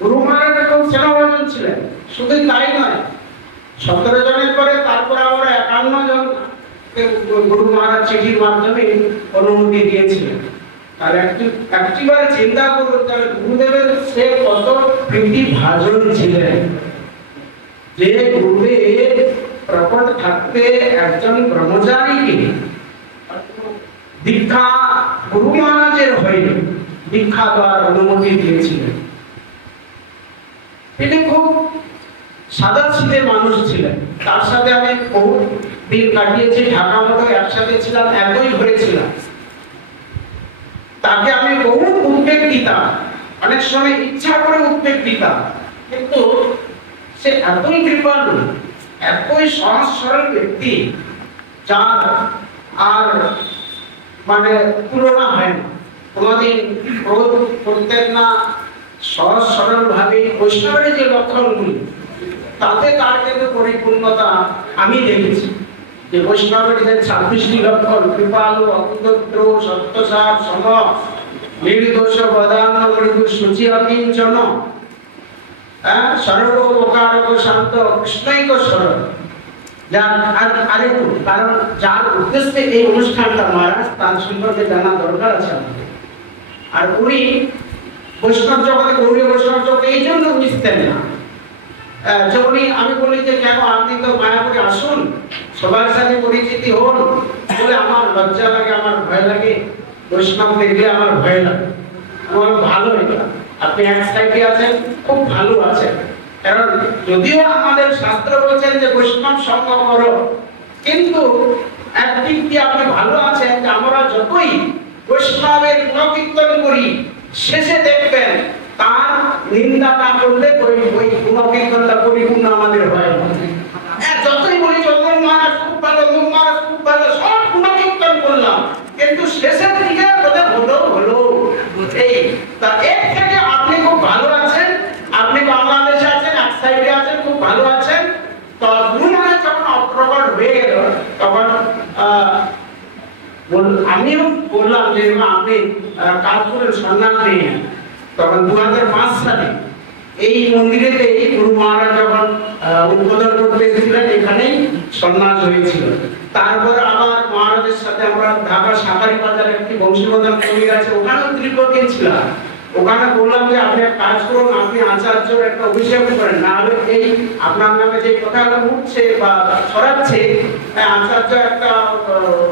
গুরু মহারাজ খুব স্নেহভাজন ছিলেন। শুধু তাই নয়, 17 জনের পরে তারপরে আমরা 51 জন গুরু মহারাজ চিঠির মাধ্যমে অনুমতি দিয়েছিলেন। আর একটিবার চিন্তা করুন, তাহলে গুরুদেবের সে কত প্রীতিভাজন ছিলেন, যে গুরুদেব প্রকট থাকতে একজন ব্রহ্মচারীকে দীক্ষা গুরু মহারাজের হয়ে দীক্ষা দেওয়ার অনুমতি দিয়েছিলেন। তিনি খুব সাদাসিধে মানুষ ছিলেন। তার সাথে আমি বহু দিন কাটিয়েছি, ঢাকা মতো একসাথে ছিলাম, একই ঘরে ছিলাম। তাকে আমি বহু উদ্বেগ দিতাম, অনেক সময় ইচ্ছা করে উদ্বেগ দিতাম, কিন্তু সে এতই কৃপালু, এতই সহজ সরল ব্যক্তি, যার আর মানে তুলনা হয় না। কোনদিন ক্রোধ করতেন না, সহজ সরল ভাবে বৈষ্ণবের যে লক্ষণগুলি, তাতে তার কিন্তু পরিপূর্ণতা আমি দেখেছি। যে বৈষ্ণবের যে 26টি লক্ষণ, কৃপালু, অকুতদ্র, সত্যসার, সম, নির্দোষ, বদান্য, মৃদু, শুচি, অকিঞ্চন, সর্বোপকারক, শান্ত, কৃষ্ণৈক সরল। কারণ যার উদ্দেশ্যে এই অনুষ্ঠানটা মহারাজ, তার সম্পর্কে জানা দরকার আছে আমাদের। আর উনি বৈষ্ণব জগতে, গৌরীয় বৈষ্ণব জগতে এই জন্য মিশতেন না। যখনই আমি বলি যে কেন আপনি তো মায়াপুরে আসুন, সবার সাথে পরিচিতি হন, বলে আমার লজ্জা লাগে, আমার ভয় লাগে, বৈষ্ণব দেখলে আমার ভয় লাগে। আমার ভালো এটা আপনি এক সাইডে আছেন, খুব ভালো আছেন। কারণ যদিও আমাদের শাস্ত্র বলছেন যে বৈষ্ণব সঙ্গ করো, কিন্তু একদিক দিয়ে আপনি ভালো আছেন যে আমরা যতই বৈষ্ণবের গুণকীর্তন করি, শেষে দেখবেন তার নিন্দা না করলে ওই গুণকীর্তনটা পরিপূর্ণ আমাদের হয় না। যতই বলি চন্দ্র মহারাজ খুব ভালো, মুখ মহারাজ খুব ভালো, সব গুণকীর্তন করলাম, কিন্তু শেষের দিকে বোধহয় হলো এই তা এর থেকে আপনি খুব ভালো আছেন, আপনি বাংলাদেশে আছেন, এক সাইডে আছেন, খুব ভালো আছেন। তো গুরু মহারাজ যখন অপ্রকট হয়ে গেল, তখন আমিও বললাম যে আপনি কাজ করে সন্ন্যাস নিয়ে। তখন 2005 সালে এই মন্দিরেতে গুরু মহারাজ যখন উদ্বোধন করতে এসেছিলেন, এখানেই সন্ন্যাস হয়েছিল। তারপর আবার মহারাজের সাথে আমরা ঢাকা সাফারি বাজারে একটি বংশীবদন মন্দির আছে, ওখানেও দীর্ঘদিন ছিলাম। ওখানে বললাম যে আপনি কাজ করুন, আপনি আচার্যর একটা অভিষেক করেন, না হলে এই আপনার নামে যে কথাটা উঠছে বা ছড়াচ্ছে, আচার্য একটা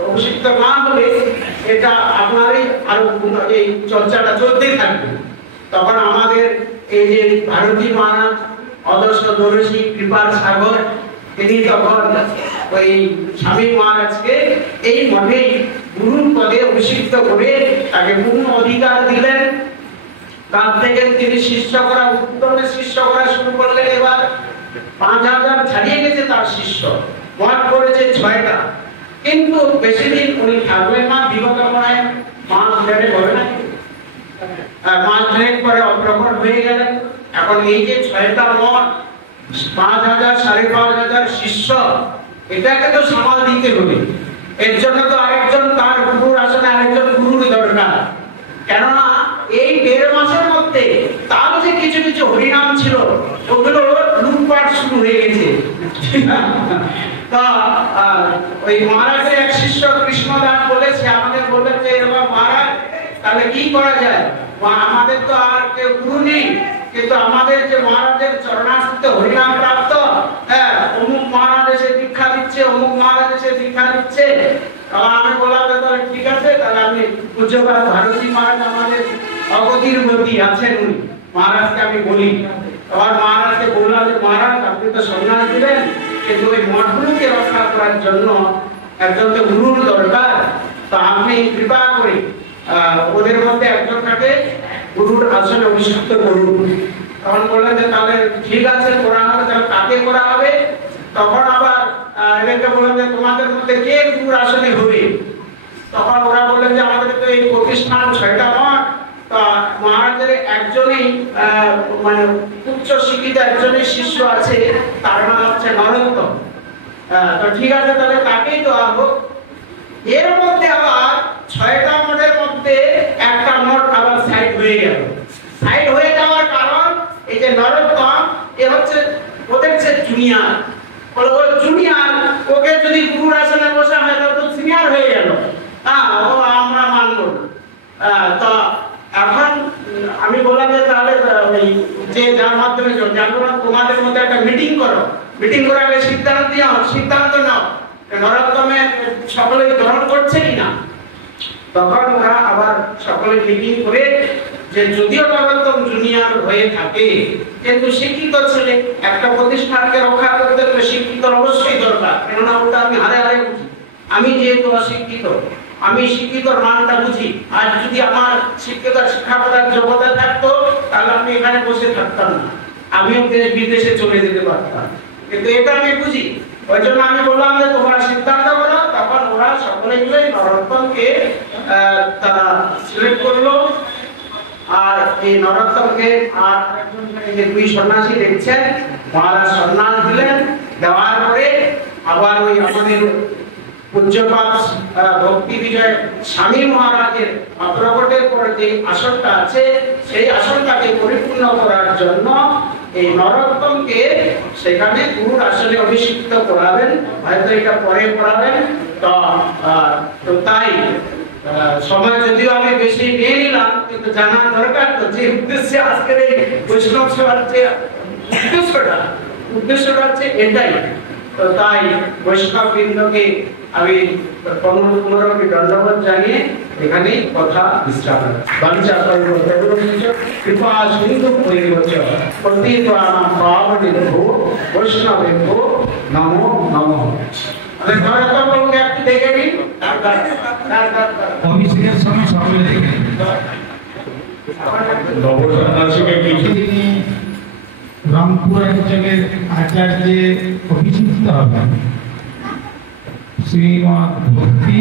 অভিষিক্ত না হলে এটা আপনারই আরো এই চর্চাটা চলতেই থাকবে। তখন আমাদের এই যে ভারতী মহারাজ অদর্শ দর্শী কৃপার সাগর, তিনি তখন ওই স্বামী মহারাজকে এই মঠেই গুরুর পদে অভিষিক্ত করে তাকে পূর্ণ অধিকার দিলেন। তার থেকে তিনি শিষ্য করা, উত্তমে শিষ্য করা শুরু করলেন। এবার 5000 ছাড়িয়ে গেছে তার শিষ্য, মঠ করেছে 6টা। কিন্তু বেশি দিন উনি থাকবেন না, বিগত প্রায় 5 ধরে হবে না, 5 দিন পরে অপ্রকট হয়ে গেলেন। এখন এই যে 6টা মঠ, 5000 5500 শিষ্য, এটাকে তো সামাল দিতে হবে। এর জন্য তো আরেকজন তার গুরুর আসনে আরেকজন গুরুর দরকার। কেননা এই 1.5 মাসের মধ্যে তার যে কিছু কিছু হরিনাম ছিল, ওগুলো লুটপাট শুরু হয়ে গেছে। তা ওই মহারাজের এক শিষ্য কৃষ্ণদাস বলেছে, আমাদের বললেন যে এরকম মহারাজ তাহলে কি করা যায়, আমাদের তো আর কেউ গুরু নেই, কিন্তু আমাদের যে মহারাজের চরণাশ্রিত হরিনাম প্রাপ্ত, অমুক মহারাজ এসে দীক্ষা দিচ্ছে, অমুক মহারাজ এসে দীক্ষা দিচ্ছে। আমি বললাম তাহলে ঠিক আছে, তাহলে আমি পূজ্যপাদ ভারতী মহারাজ আমাদের অগতির গতি আছেন, উনি মহারাজকে আমি বলি। আবার মহারাজকে বললাম যে মহারাজ আপনি তো সন্ন্যাস দিলেন, কিন্তু ওই মঠগুলোকে রক্ষা করার জন্য একজন তো গুরুর দরকার, তো আপনি কৃপা করে ওদের মধ্যে একজনটাকে গুরুর আসনে অভিষিক্ত করুন। তখন বললেন যে তাহলে ঠিক আছে করা হবে, তাহলে কাকে করা হবে? তখন আবার এদেরকে বললেন যে তোমাদের মধ্যে কে গুরুর আসনে হবে? তখন ওরা বললেন যে আমাদের তো এই প্রতিষ্ঠান 6টা মঠ, মহারাজের একজনই মানে উচ্চ শিক্ষিত একজনই শিষ্য আছে, তার নাম হচ্ছে নরোত্তম। তো ঠিক আছে তাহলে তাকেই দেওয়া হোক। এর মধ্যে আবার 6টা মঠের মধ্যে একটা মঠ আবার সাইড হয়ে গেল। সাইড হয়ে যাওয়ার কারণ এই যে নরোত্তম, এ হচ্ছে ওদের যে জুনিয়র, ও জুনিয়র, ওকে যদি গুরুর আসনে বসা হয় তাহলে তো সিনিয়র হয়ে গেল, ও আমরা মানব না। তো এখন আমি বললাম যে তাহলে ওই যে যার মাধ্যমে তোমাদের মধ্যে একটা মিটিং করো, মিটিং করে আগে সিদ্ধান্ত নাও নরোত্তমে সকলে গ্রহণ করছে কিনা। তখন ওরা আবার সকলে মিটিং করে যে যদিও নরোত্তম জুনিয়র হয়ে থাকে, কিন্তু শিক্ষিত ছেলে, একটা প্রতিষ্ঠানকে রক্ষা করতে হলে শিক্ষিত অবশ্যই দরকার। কেননা ওটা আমি হারে হারে বুঝি, আমি যেহেতু অশিক্ষিত, আমি শিক্ষিতর মানটা বুঝি। আর যদি আমার শিক্ষিত শিক্ষাগত যোগ্যতা থাকতো তাহলে আমি এখানে বসে থাকতাম না, আমিও দেশ বিদেশে চলে যেতে পারতাম, কিন্তু এটা আমি বুঝি। ওই জন্য আমি বললাম যে তোমরা সিদ্ধান্ত করো। তখন ওরা সকলে মিলে নরোত্তমকে তারা সিলেক্ট করলো। আর এই নরোত্তমকে আর যে 2 সন্ন্যাসী দেখছেন, মহারাজ সন্ন্যাস দিলেন। দেওয়ার পরে আবার ওই আমাদের পূজ্যপাদ ভক্তি বিজয় স্বামী মহারাজের প্রকটের পরে যে আসনটা আছে, সেই আসনটাকে পরিপূর্ণ করার জন্য এই নরোত্তমকে সেখানে গুরুর আসনে অভিষিক্ত করাবেন। হয়তো এটা পরে করাবেন। তো তাই সময় যদিও আমি বেশি নিয়ে নিলাম, কিন্তু জানার দরকার তো যে উদ্দেশ্যে আজকের এই বৈষ্ণব সেবার যে উদ্দেশ্যটা হচ্ছে এটাই। তো তাই বৈষ্ণব বৃন্দকে আমি পুনরায় ধন্যবাদ জানিয়ে এখানে কথা বিশ্রাম বাঞ্ছা কৃপা সিন্ধু পরিবচ পতিতানাং পাবনেভ্যো বৈষ্ণবেভ্যো নমো নমঃ। আমি ধর্মকে একটু দেখে নিন, অভিষেকের সময় সকলে দেখে নবসন্ন্যাসীকে কিছু রংপুর অঞ্চলের আচার্যে অভিষিক্ত হবে শ্রীমৎ ভক্তি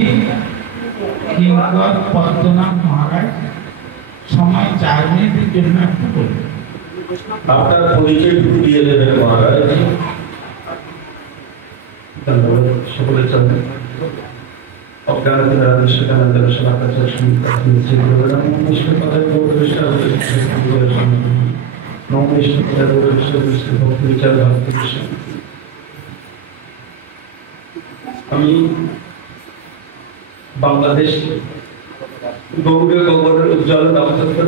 কিঙ্কর পদ্মনাথ মহারাজ। সময় 4 মিনিটের জন্য একটু বলবেন। আপনার পরিচয় দিয়ে দেবেন মহারাজ। ধন্যবাদ সকলের জন্য। আমি বাংলাদেশ গৌড়ীয় গগনের উজ্জ্বল নক্ষত্র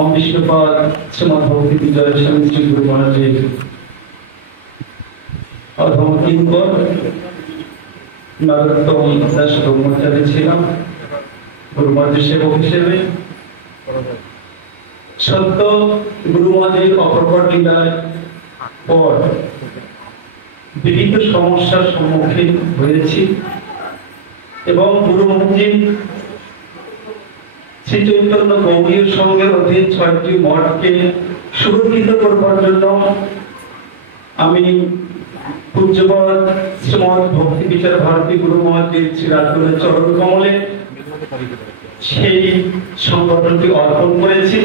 অমৃষ্ণপাদ শ্রীমৎ ভক্তি বিজয় স্বামী শ্রী গুরু মহারাজের অধম কিঙ্কর নরোত্তম দাস ব্রহ্মচারী ছিলাম গুরু মহারাজের সেবক হিসেবে। সত্য গুরু মহারাজের অপরপর লীলার পর বিভিন্ন সমস্যার সম্মুখীন হয়েছি এবং গুরু মহারাজের শ্রী চৈতন্য গৌড়ীয় সংঘের অধীন 6টি মঠকে সুরক্ষিত করবার জন্য আমি পূজ্যপাদ শ্রীমৎ ভক্তি বিচার ভারতী গুরু মহারাজের শ্রীরাজগুরুর চরণ কমলে সেই সংগঠনটি অর্পণ করেছি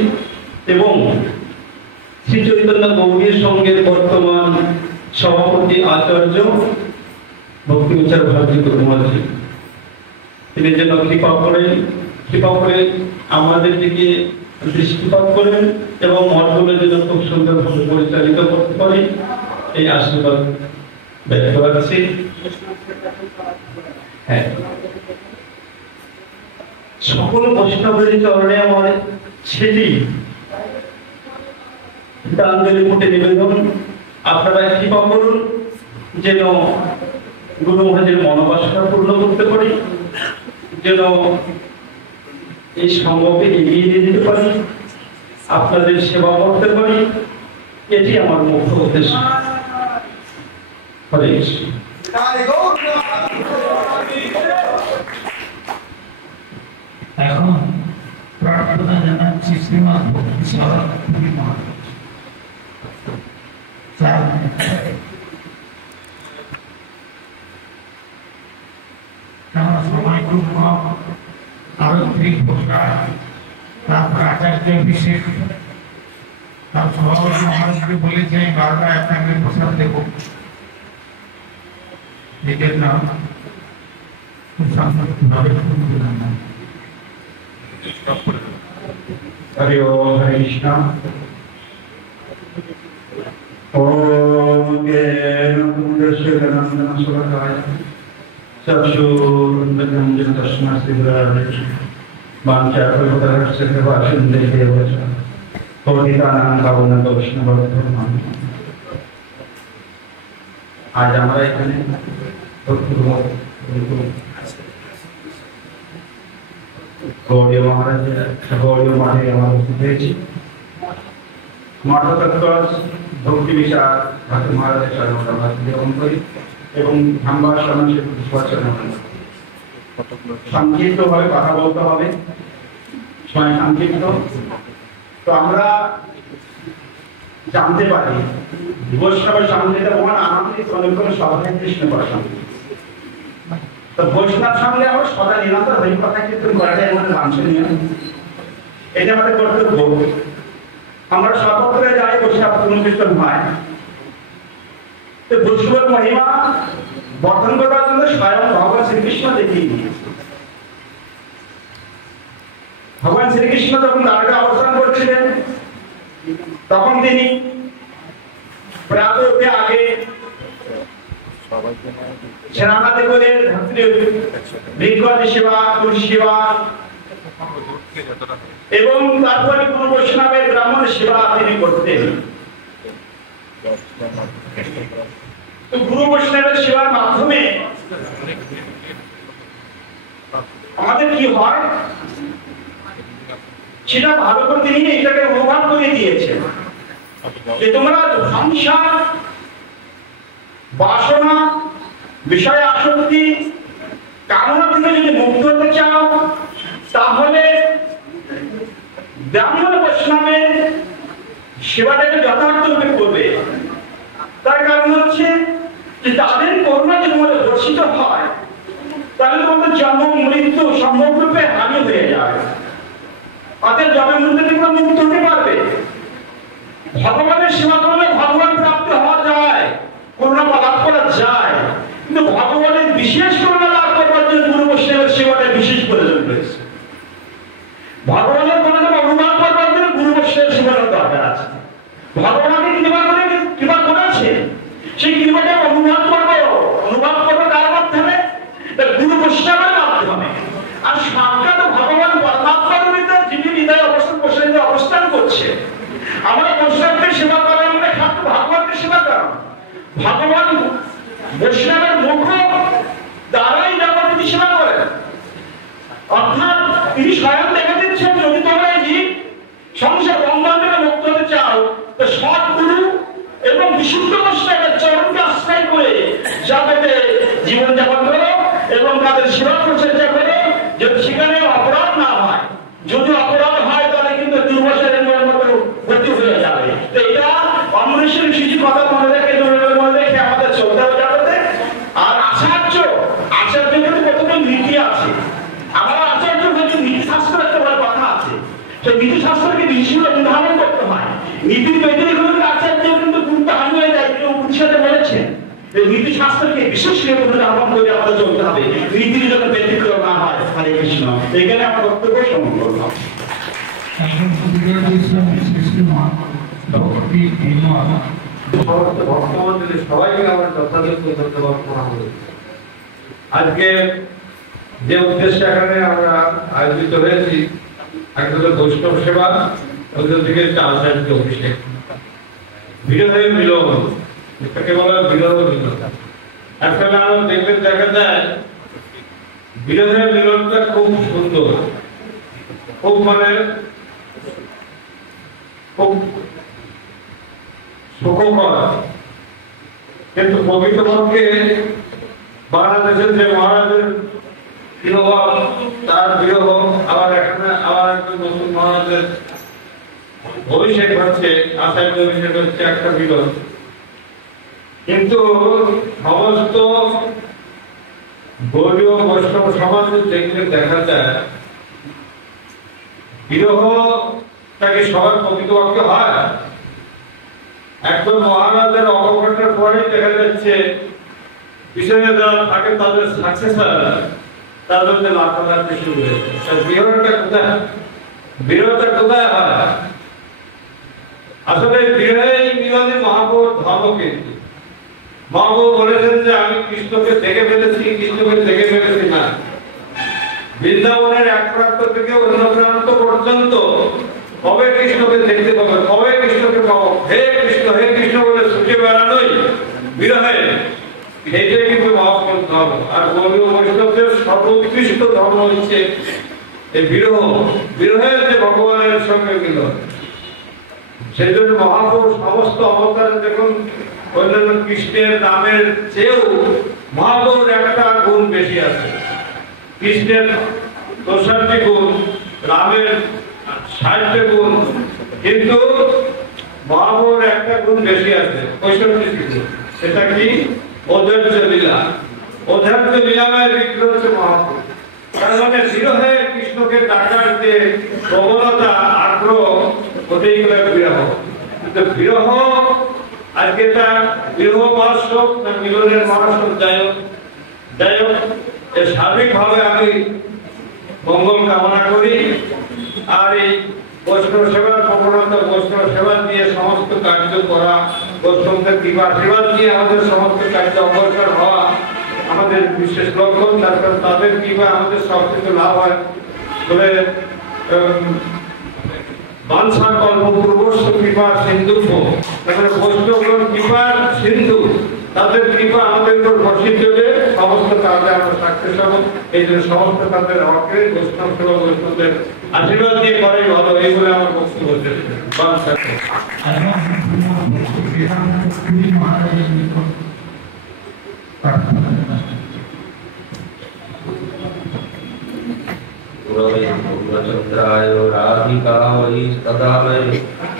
এবং শ্রী চৈতন্য গৌড়ীয় সংঘের বর্তমান সভাপতি আচার্য ভক্তি বিচার ভারতী গুরু মহারাজ তিনি যেন কৃপা করে আমাদের দিকে দৃষ্টিপাত করেন এবং মঠগুলো যেন খুব সুন্দরভাবে পরিচালিত করতে পারি এই আশীর্বাদ ব্যক্ত করছি। হ্যাঁ, সকল বৈষ্ণবের চরণে আমার সেটি প্রাঞ্জলি মুটে নিবেদন, আপনারা কৃপা করুন যেন গুরু মহারাজের মনোবাসনা পূর্ণ করতে পারি, যেন এই সম্ভবে এগিয়ে নিয়ে যেতে পারি, আপনাদের সেবা করতে পারি, এটি আমার মুখ্য উদ্দেশ্য। হরে কৃষ্ণ। এখন প্রার্থনা জানাচ্ছি শ্রীমৎ ভক্তি সরস্বতী মহারাজ। সময় খুব কম, আরো 3 ঘন্টা, তারপর আচার্য অভিষেক। তার সভাপতি মহারাজকে বলেছে আমি 12টায় আপনাকে প্রসাদ দেব, এই জন্য ভাবে हरि ओम हरे कृष्ण। ओम ज्ञानमुद्रस्य सुरकाय चक्षुरुन्मिलितं तस्मै श्रीगुरवे वाञ्छाकल्पतरुश्च कृपासिन्धुभ्यो पतितानां पावनेभ्यो वैष्णवेभ्यो नमः। आज আমরা এখানে গৌড়ীয় মহারাজের গৌড়ীয় মাঠে আমরা উপস্থিত হয়েছি। মঠতত্ত্ব ভক্তি বিচার ঠাকুর মহারাজের চরণ আমরা গ্রহণ করি এবং ধামবাস সমাজের প্রচলন সংক্ষিপ্ত ভাবে কথা বলতে হবে, সময় সংক্ষিপ্ত। তো আমরা জানতে পারি বৈষ্ণবের সংহিতা মহান আনন্দিত অনুকূল সভায় কৃষ্ণ প্রসঙ্গ। তো বৈষ্ণব সঙ্গে আমরা সদা নিরন্তর হরি কথা কীর্তন করাটাই আমাদের বাঞ্ছনীয়, এটা আমাদের কর্তব্য। আমরা সর্বত্রে যাই বৈষ্ণব কীর্তন হয়। তো বৈষ্ণবের মহিমা বর্ধন করবার জন্য স্বয়ং ভগবান শ্রীকৃষ্ণ দেখিয়ে দিয়েছে। ভগবান শ্রীকৃষ্ণ যখন দ্বারকা অবস্থান করছিলেন তখন তিনি প্রাতঃ উঠে আগে সেনাপতি করে ভিক্ষুণী সেবা, তুলসী সেবা এবং তারপরে কোন বৈষ্ণবের ব্রাহ্মণ সেবা তিনি করতেন। তো গুরু বৈষ্ণবের সেবার মাধ্যমে আমাদের কি হয় সেটা ভালো করে তিনি এটাকে অনুভব করে দিয়েছেন যে তোমরা সংসার, বাসনা, বিষয় আসক্তি, কামনা থেকে যদি মুক্ত হতে চাও তাহলে ব্রাহ্মণ বৈষ্ণবের সেবাটাকে যথার্থভাবে করবে। তার কারণ হচ্ছে যে তাদের করুণা যদি তোমাদের দর্শিত হয় তাহলে তোমাদের জন্ম মৃত্যু সম্ভবরূপে হানি হয়ে যাবে, অতএব জন্ম মৃত্যু থেকে মুক্ত হতে পারবে। ভগবানের সেবা করলে ভগবান প্রাপ্ত হওয়া যায়, করুণা লাভ করা যায়, কিন্তু ভগবানের বিশেষ করুণা লাভ করবার জন্য গুরু বৈষ্ণবের সেবাটা বিশেষ প্রয়োজন রয়েছে। ভগবানের করুণা অনুভব করবার জন্য গুরু বৈষ্ণবের সেবার দরকার আছে। ভগবানকে কৃপা করেছে, সেই কৃপাটা অনুভব করবো কার মাধ্যমে? গুরু বৈষ্ণবের মাধ্যমে। আর সাক্ষাৎ ভগবান পরমাত্মার ভিতরে যিনি হৃদয় অবস্থান করছে, আমরা বৈষ্ণবকে সেবা করা মানে খাদ্য ভগবানকে সেবা করা। ভগবান বৈষ্ণবের মুখ দ্বারাই জগৎ সেবা করেন, অর্থাৎ তিনি স্বয়ং দেখা দিচ্ছেন যদি তোমরা এই সংসার বন্ধন থেকে মুক্ত হতে চাও তো সৎগুরু এবং বিশুদ্ধ বৈষ্ণবের চরণকে আশ্রয় করে জগতে জীবনযাপন করো এবং তাদের সেবা প্রচেষ্টা করো, যদি সেখানে অপরাধ না হয়। যদি অপরাধ হয় তাহলে কিন্তু দুর্বশালের মতো গতি হয়ে যাবে। তো এটা অমরেশ্বর কিছু কথা মনে রেখে আমাদের চলতে হবে জগতে। আর আচার্য কিন্তু কতটা নীতি আছে। আমার আচার্য কিন্তু নীতিশাস্ত্র একটা বড় কথা আছে, সেই নীতিশাস্ত্রকে হিসেবে উদাহরণ করতে হয়। নীতির ব্যতিরিক্ত আচার্য কিন্তু গুরুত্ব হানি হয়ে যায়। তিনি উপনিষদে বলেছেন যে নীতিশাস্ত্রকে বিশেষ করে আহ্বান করে আমাদের চলতে হবে, নীতির জন্য ব্যতিক্রম না হয়। হরে কৃষ্ণ। এখানে আমার বক্তব্য সমাপ্ত করলাম। সবাইকে আমার যথাযথ ধন্যবাদ জানাবো। আজকে যে উদ্দেশ্যে এখানে আমরা আয়োজিত হয়েছি, একদম বৈষ্ণব সেবা, অন্যদিকে আচার্য অভিষেক, বিরোধে মিলন, এটাকে বলা বিরোধ মিলন। আসলে আমরা দেখবেন দেখা যায় বিরোধের মিলনটা খুব সুন্দর, খুব খুব সুখকর, কিন্তু প্রকৃতপক্ষে বাংলাদেশের যে মহারাজের বিরহ, তার বিরহ, আবার এখানে আবার একজন নতুন মহারাজের অভিষেক হচ্ছে, আচার্য অভিষেক হচ্ছে, একটা বিরহ। কিন্তু সমস্ত গৌরীয় বৈষ্ণব সমাজে যেগুলো দেখা যায়, বিরহটাকে সবার প্রকৃতপক্ষে হয়। একজন মহারাজের অবকাশের পরেই দেখা যাচ্ছে পিছনে যারা থাকে তাদের সাকসেসর তাদের লাফালাফি শুরু হয়েছে। বিরহটা কোথায় হয়? আসলে বিরহেই মিলনে মহাপ্রভুর ধর্ম। কিন্তু মহাপ্রভু বলেছেন যে আমি কৃষ্ণকে দেখে ফেলেছি, কৃষ্ণকে দেখে ফেলেছি না। বৃন্দাবনের এক প্রান্ত থেকে অন্য প্রান্ত পর্যন্ত কবে কৃষ্ণকে দেখতে পাবে, কবে কৃষ্ণকে পাবো, হে কৃষ্ণ বলে ছুটে বেড়ানোই বিরহে, এটাই কিন্তু মহাপ্রভুর ধর্ম। আর গৌরীয় বৈষ্ণবদের সর্বোৎকৃষ্ট ধর্ম হচ্ছে এই বিরহের যে ভগবানের সঙ্গে মিলন। সেই জন্য মহাপ্রভু সমস্ত অবতারে দেখুন অন্যান্য কৃষ্ণের নামের চেয়েও মহাপ্রভুর একটা গুণ বেশি আছে। কৃষ্ণের ৬৪ গুণ, রামের ৬০ গুণ, কিন্তু মহাপ্রভুর একটা গুণ বেশি আছে, ৬৫ গুণ। সেটা কি? অধৈর্য লীলা। অধৈর্য লীলাময় বিগ্রহ হচ্ছে মহাপ্রভু। তার মানে বিরহে কৃষ্ণকে ডাকার যে প্রবলতা, আগ্রহ, ওটাই করে বিরহ। কিন্তু বিরহ আজকে তা বিরহ মহোৎসব না মিলনের মহোৎসব, যাই হোক সার্বিকভাবে আমি মঙ্গল কামনা করি। আর এই বৈষ্ণব সেবার প্রবণতা, বৈষ্ণব সেবা দিয়ে সমস্ত কার্য করা, বৈষ্ণবদের কৃপা আশীর্বাদ দিয়ে আমাদের সমস্ত কার্য অগ্রসর হওয়া আমাদের বিশেষ লক্ষণ। তারপর তাদের কৃপা আমাদের সব কিছু লাভ হয় বলে বাঞ্ছা কল্প পূর্বস্ব কৃপা সিন্ধু, বৈষ্ণব কৃপার সিন্ধু তাদের কৃপা আমাদের উপর বর্ষিত হলে সমস্ত কাজে আমরা সাকসেস হব। এই জন্য সমস্ত কাজের হকে বৈষ্ণব সেবা বৈষ্ণবদের আশীর্বাদ দিয়ে করাই ভালো, এই বলে আমার বক্তব্য শেষ করছি। মহারাজের নিকট প্রার্থনা জানাচ্ছি। चंद्राय राधिकाय तदालय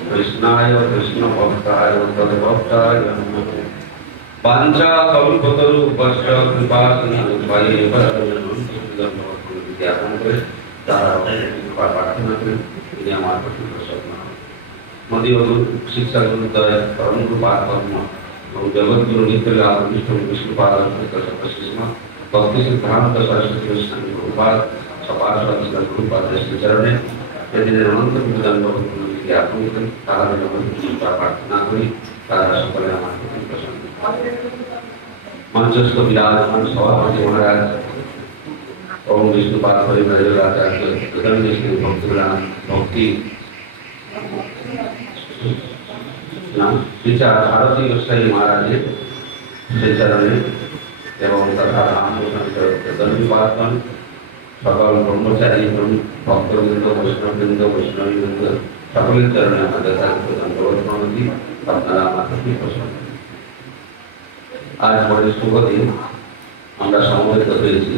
कृष्णाय कृष्ण भक्ताय तद्भक्ताय नमः। पांचा कल्पतरुपश्च कृपा सिन्धुभ्येव জ্ঞাপন করে তারা প্রার্থনা করে তিনি আমার প্রতি প্রসন্ন হন। মদিগুরু শিক্ষা গুরুদ্বয় পরমগুরু পারকর্ম এবং জগৎগুরু নিত্যলাভ বিষ্ণু বিষ্ণুপাদ শিষ্মা ভক্তি সিদ্ধান্ত সরস্বতী গোস্বামী প্রভুপাদ চরণে সেদিনের অনন্ত বিধান জ্ঞাপন করেন, তারা প্রার্থনা করি তারা সকলে আমার প্রতি প্রসন্ন। মঞ্চস্থ বিরাজমান সভাপতি মহারাজ ওম বিষ্ণুপাদ পরিবারের আচার্য ভক্তি বিচার ভারতী গোস্বামী মহারাজের সে চরণে এবং তথা রামকৃষ্ণ সকল ব্রহ্মচারী ভক্তবৃন্দ বৈষ্ণববৃন্দ বৈষ্ণববৃন্দ সকলের চরণে আমাদের প্রণতি, আপনারা আমার প্রতি প্রসন্ন। আজ বড় শুভ দিন, আমরা সমবেত হয়েছি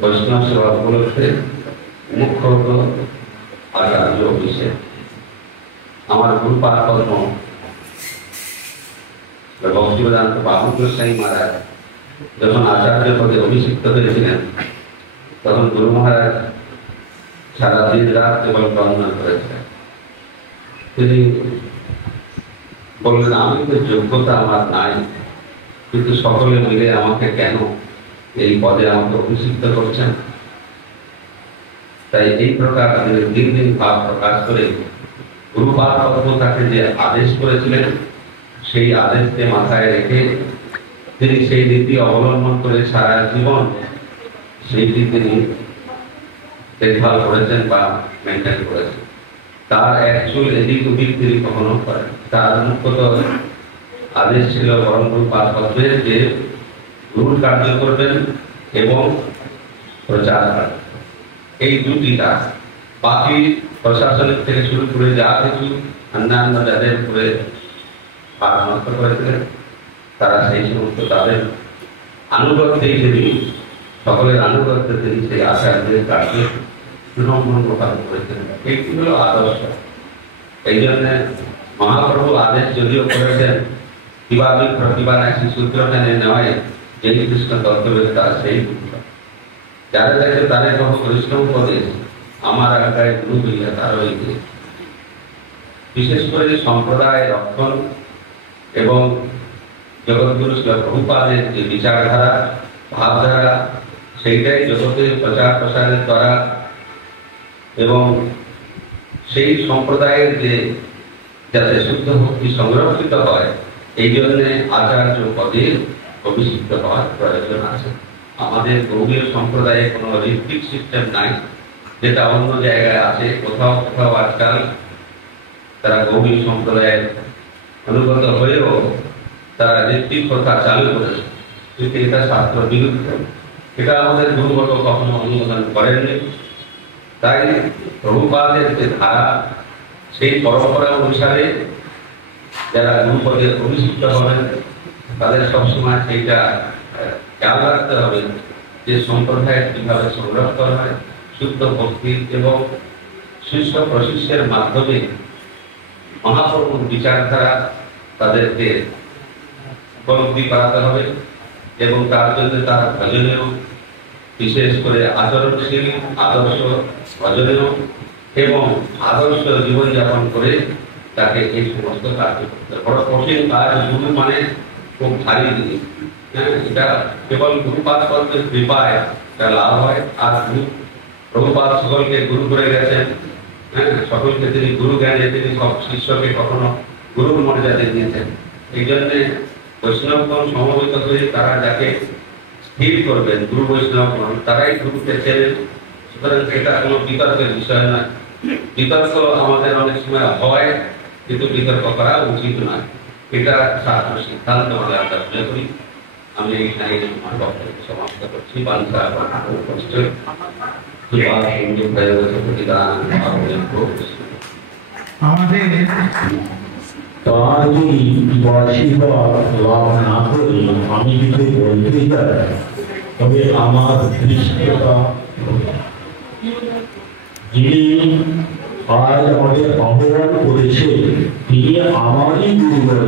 বৈষ্ণব সেবা উপলক্ষে। মুখ্য হল আচার্য অভিষেক। আমার গুরু পারকর্ম ভক্তিবেদান্ত বাবু গোস্বামী মহারাজ যখন আচার্য পদে অভিষিক্ত হয়েছিলেন, তখন গুরু মহারাজ সারা দিন রাত কেবল বর্ণনা করেছিলেন। তিনি বললেন, আমি তো যোগ্যতা আমার নাই, কিন্তু সকলে মিলে আমাকে কেন এই পদে আমাকে অভিষিক্ত করছেন। তাই এই প্রকার দিন দিন ভাব প্রকাশ করে গুরু পারকর্ম তাকে যে আদেশ করেছিলেন, সেই আদেশকে মাথায় রেখে তিনি সেই নীতি অবলম্বন করে সারা জীবন সেইটি তিনি দেখভাল করেছেন বা মেনটেন করেছেন। তার এক চুল এদিক ওদিক তিনি কখনো করেন। তার মুখ্যত আদেশ ছিল পরম গুরু পারকর্মের যে গুরুর কার্য করবেন এবং প্রচার করবেন, এই দুটি কাজ। বাকি প্রশাসনিক থেকে শুরু করে যা কিছু অন্যান্য যাদের উপরে হাত নষ্ট করেছিলেন, তারা সেই সমস্ত তাদের আনুগত্যেই তিনি সকলের আনুগত্যে তিনি সেই আচার্যের কার্যে সুনম্র প্রকাশ করেছেন। এইটি হল আদর্শ। এই জন্য মহাপ্রভু আদেশ যদিও করেছেন কিভাবে প্রতিভা নাকি সূত্র মেনে নেওয়ায় যেই কৃষ্ণ তত্ত্ববেত্তা সেই যারা দেখে তাদের কত পরিশ্রম করে আমার আজ্ঞায় গুরু হইয়া তার হইতে। বিশেষ করে সম্প্রদায় রক্ষণ এবং জগৎগুরু প্রভুপাদের যে বিচারধারা ভাবধারা, সেইটাই জগতে প্রচার প্রসারের দ্বারা এবং সেই সম্প্রদায়ের যে যাতে শুদ্ধ ভক্তি সংরক্ষিত হয়, এই জন্য আচার্য পদে অভিষিক্ত হওয়ার প্রয়োজন আছে। আমাদের গৌড়ীয় সম্প্রদায়ে কোনো ঋত্বিক সিস্টেম নাই, যেটা অন্য জায়গায় আছে। কোথাও কোথাও আজকাল তারা গৌড়ী সম্প্রদায়ের অনুগত হয়েও তারা ঋত্বিক প্রথা চালু করেছে, কিন্তু এটা শাস্ত্র বিরুদ্ধ। এটা আমাদের গুরুগত কখনো অনুমোদন করেননি। তাই প্রভুপাদের যে ধারা, সেই পরম্পরা অনুসারে যারা গুরুপদে অভিষিক্ত হবেন তাদের সবসময় সেইটা খেয়াল রাখতে হবে যে সম্প্রদায় কিভাবে সংরক্ষণ হয়, শুদ্ধ ভক্তি এবং শিষ্য প্রশিষ্যের মাধ্যমে মহাপ্রভুর বিচারধারা তাদেরকে উপলব্ধি করাতে হবে এবং তার জন্য তার ভজনেও বিশেষ করে আচরণশীল আদর্শ ভজনেও এবং আদর্শ জীবনযাপন করে তাকে এই সমস্ত কাজ করতে। বড় কঠিন কাজ। গুরু মানে খুব ভারী জিনিস। এটা কেবল গুরুপাদ কল্পের কৃপায় এটা লাভ হয়। আর প্রভুপাদ সকলকে গুরু করে গেছেন, সকলকে তিনি গুরু জ্ঞানে তিনি সব শিষ্যকে কখনো গুরুর মর্যাদা দিয়েছেন। এই জন্যে বৈষ্ণবগণ সমবেত হয়ে তারা যাকে স্থির করবেন গুরু বৈষ্ণবগণ, তারাই গুরুকে চেনেন। সুতরাং এটা কোনো বিতর্কের বিষয় নয়। বিতর্ক আমাদের অনেক সময় হয়, কিন্তু বিতর্ক করা উচিত নয়। এটা শাস্ত্র সিদ্ধান্ত বলে আমরা মনে করি। আমি এইখানে আমার বক্তব্য সমাপ্ত করছি। বাঞ্ছা আমাদের তার যদি আশীর্বাদ লাভ না করি আমি যদি বলতে যাই তবে আমার দৃষ্টতা যিনি আজ আমাদের আহ্বান করেছে তিনি আমারই গুরুবর।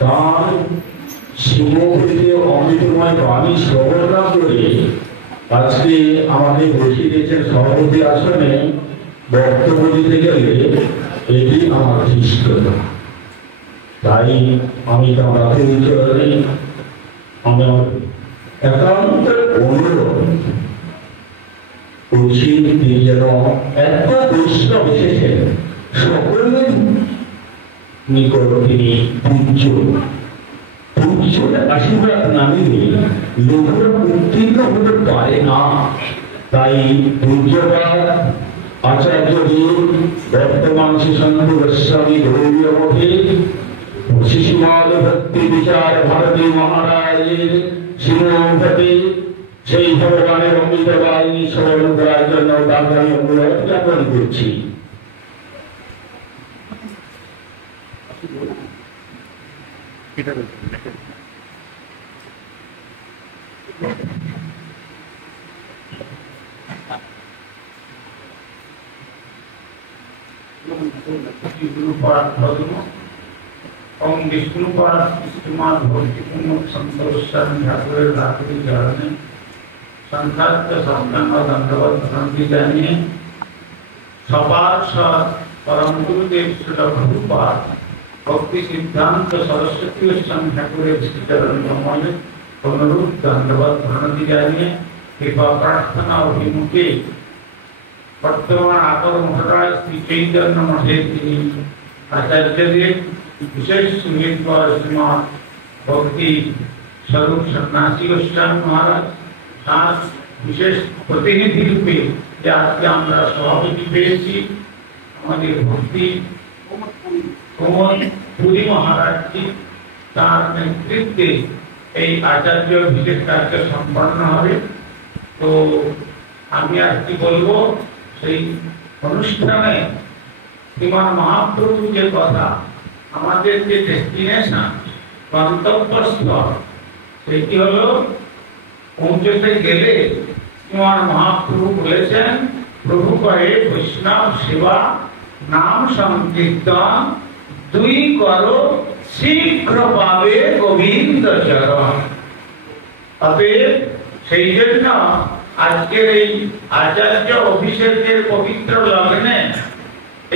তার শিবভূতিতে অমৃতময় বাণী শ্রবণ না করে আজকে আমাকে বসিয়ে দিয়েছেন সভাপতি আসনে বক্তব্য দিতে গেলে এটি আমার ধৃষ্টতা। তাই আমি তাঁর চরণে আমার একান্ত অনুরোধ করছি তিনি যেন এত বৈষ্ণব এসেছেন সকলের নিকট তিনি পূজ্যের আশীর্বাদ না নিলে লোকেরা উত্তীর্ণ হতে পারে না। তাই পূজ্যপাদ আচার্যদেব বর্তমান শিশান্ত গোস্বামী গৌরীয় মঠে শিশুপাল ভক্তি বিচার ভারতী মহারাজের শিরোভূতে সেই ভগবানের অমৃত বাহিনী স্মরণ করার জন্য তাকে আমি অনুরোধ জ্ঞাপন করছি। জানিয়ে সবার পরম গুরুদেব প্রভুপাদ ভক্তি সিদ্ধান্ত সরস্বতী গোস্বামী ঠাকুরের শ্রীচরণ কমলে অনুরূপ দণ্ডবত প্রণতি জানিয়ে কৃপা প্রার্থনা অভিমুখে বর্তমান আকর মহারাজ শ্রী চৈতন্য মঠের তিনি আচার্যদেব বিশেষ সঙ্গীত শ্রীমান ভক্তি স্বরূপ সন্ন্যাসী গোস্বামী মহারাজ তার বিশেষ প্রতিনিধি রূপে যে আজকে আমরা সভাপতি পেয়েছি আমাদের ভক্তি পুরী মহারাজজি তার নেতৃত্বে এই আচার্য বিশেষ কার্য সম্পন্ন হবে। তো আমি আর কি বলবো, সেই অনুষ্ঠানে শ্রীমান মহাপ্রভু যে কথা আমাদের যে ডেস্টিনেশন গন্তব্যস্থল সেটি হলো পৌঁছতে গেলে শ্রীমান মহাপ্রভু বলেছেন প্রভু কহে বৈষ্ণব সেবা নাম সংকীর্তন দুই করো শীঘ্র পাবে গোবিন্দ চরণ। অতএব সেই জন্য আজকের এই আচার্য অভিষেকের পবিত্র লগ্নে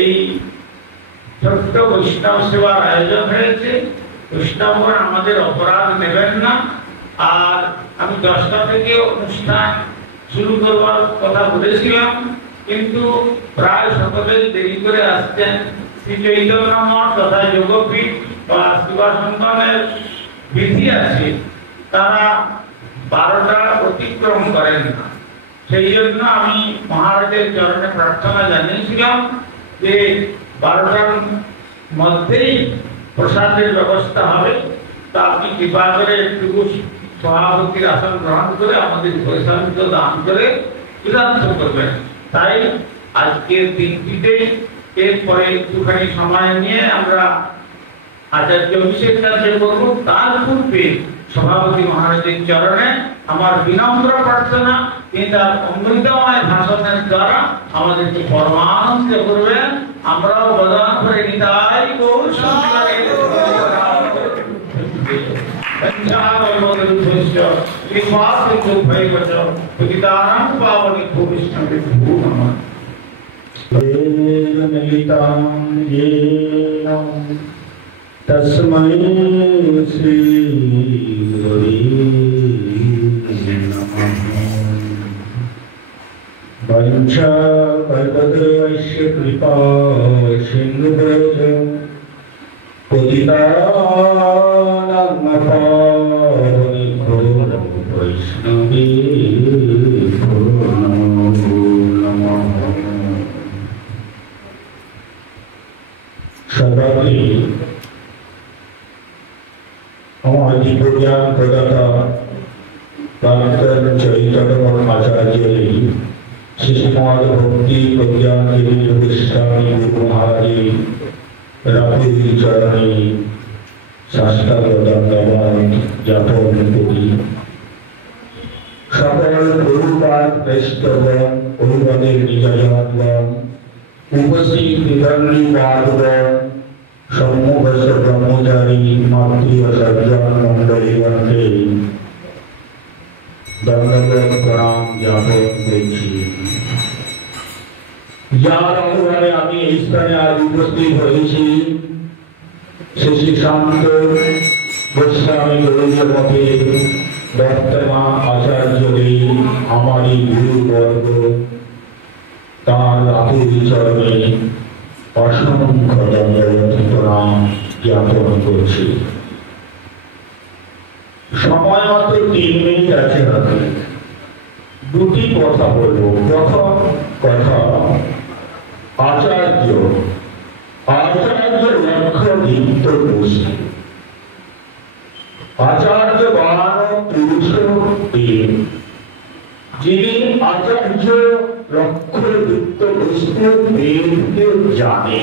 এই ছোট্ট বৈষ্ণব সেবার আয়োজন হয়েছে। বৈষ্ণবগণ আমাদের অপরাধ নেবেন না। আর আমি 10টা থেকে অনুষ্ঠান শুরু করবার কথা বলেছিলাম, কিন্তু প্রায় সকলেই দেরি করে আসছেন। শ্রী চৈতন্য মঠ তথা যোগপীঠ বা শিবা সন্তানের বিধি আছে, তারা 12টা অতিক্রম করেন না। সেই জন্য আমি মহারাজের চরণে প্রার্থনা জানিয়েছিলাম যে 12টার মধ্যেই প্রসাদের ব্যবস্থা হবে। তা আপনি কৃপা করে একটু সভাপতির আসন গ্রহণ করে আমাদের পয়সামিত দান করে চূড়ান্ত করবেন। তাই আজকের দিনটিতে এরপরে একটুখানি সময় নিয়ে আমরা আচার্য অভিষেক কার্য করব। তার পূর্বে সভাপতি মহারাজের চরণে আমার বিনম্র প্রার্থনা, তিনি তার অমৃতময় ভাষণের দ্বারা আমাদেরকে পরমানন্দ করবেন। আমরাও বদান করে নিতাই গৌর সংসারে तस्मै श्री गुरुवे नमः। वंशा कल्पद्रवस्य कृपा सिन्धुभ्यो पतितानां पावनेभ्यो वैष्णवेभ्यो नमो नमः। সবাই আমার জীবজ্ঞান প্রদাতা প্রাক্তন চৈতন্য আচার্যের শিশুমাদ ভক্তি প্রজ্ঞানগিরি গোস্বামী গুরু মহারাজে রাহুল চরণে সাষ্টাঙ্গ দণ্ডবাদ জ্ঞাপন করি। সকল গুরুপাদ শ্রেষ্ঠগণ, অভিবাদের নিজগণ, উপস্থিত বিধর্মীবাদগণ, সম্মুখস্থ ব্রহ্মচারী মাতৃ সজ্জন মণ্ডলীগণকে দণ্ডবোধ প্রণাম জ্ঞাপন করছি। যার আহ্বানে আমি এই স্থানে আজ উপস্থিত হয়েছি, শ্রী শান্ত গোস্বামী গৌরীমঠের বর্তমান আচার্যদের আমারই গুরুবর্গ, তার আতুল চরণে অসংখ্য দণ্ডবোধ প্রণাম জ্ঞাপন করছি। সময় মাত্র 3 মিনিট আছে হাতে, দুটি কথা বলবো। প্রথম কথা, আচার্য লক্ষ্য দীপ্ত বস্তু। আচার্য বানানো পুরুষ যিনি আচার্য লক্ষ্য দীপ্ত বস্তু বেদকে জানে।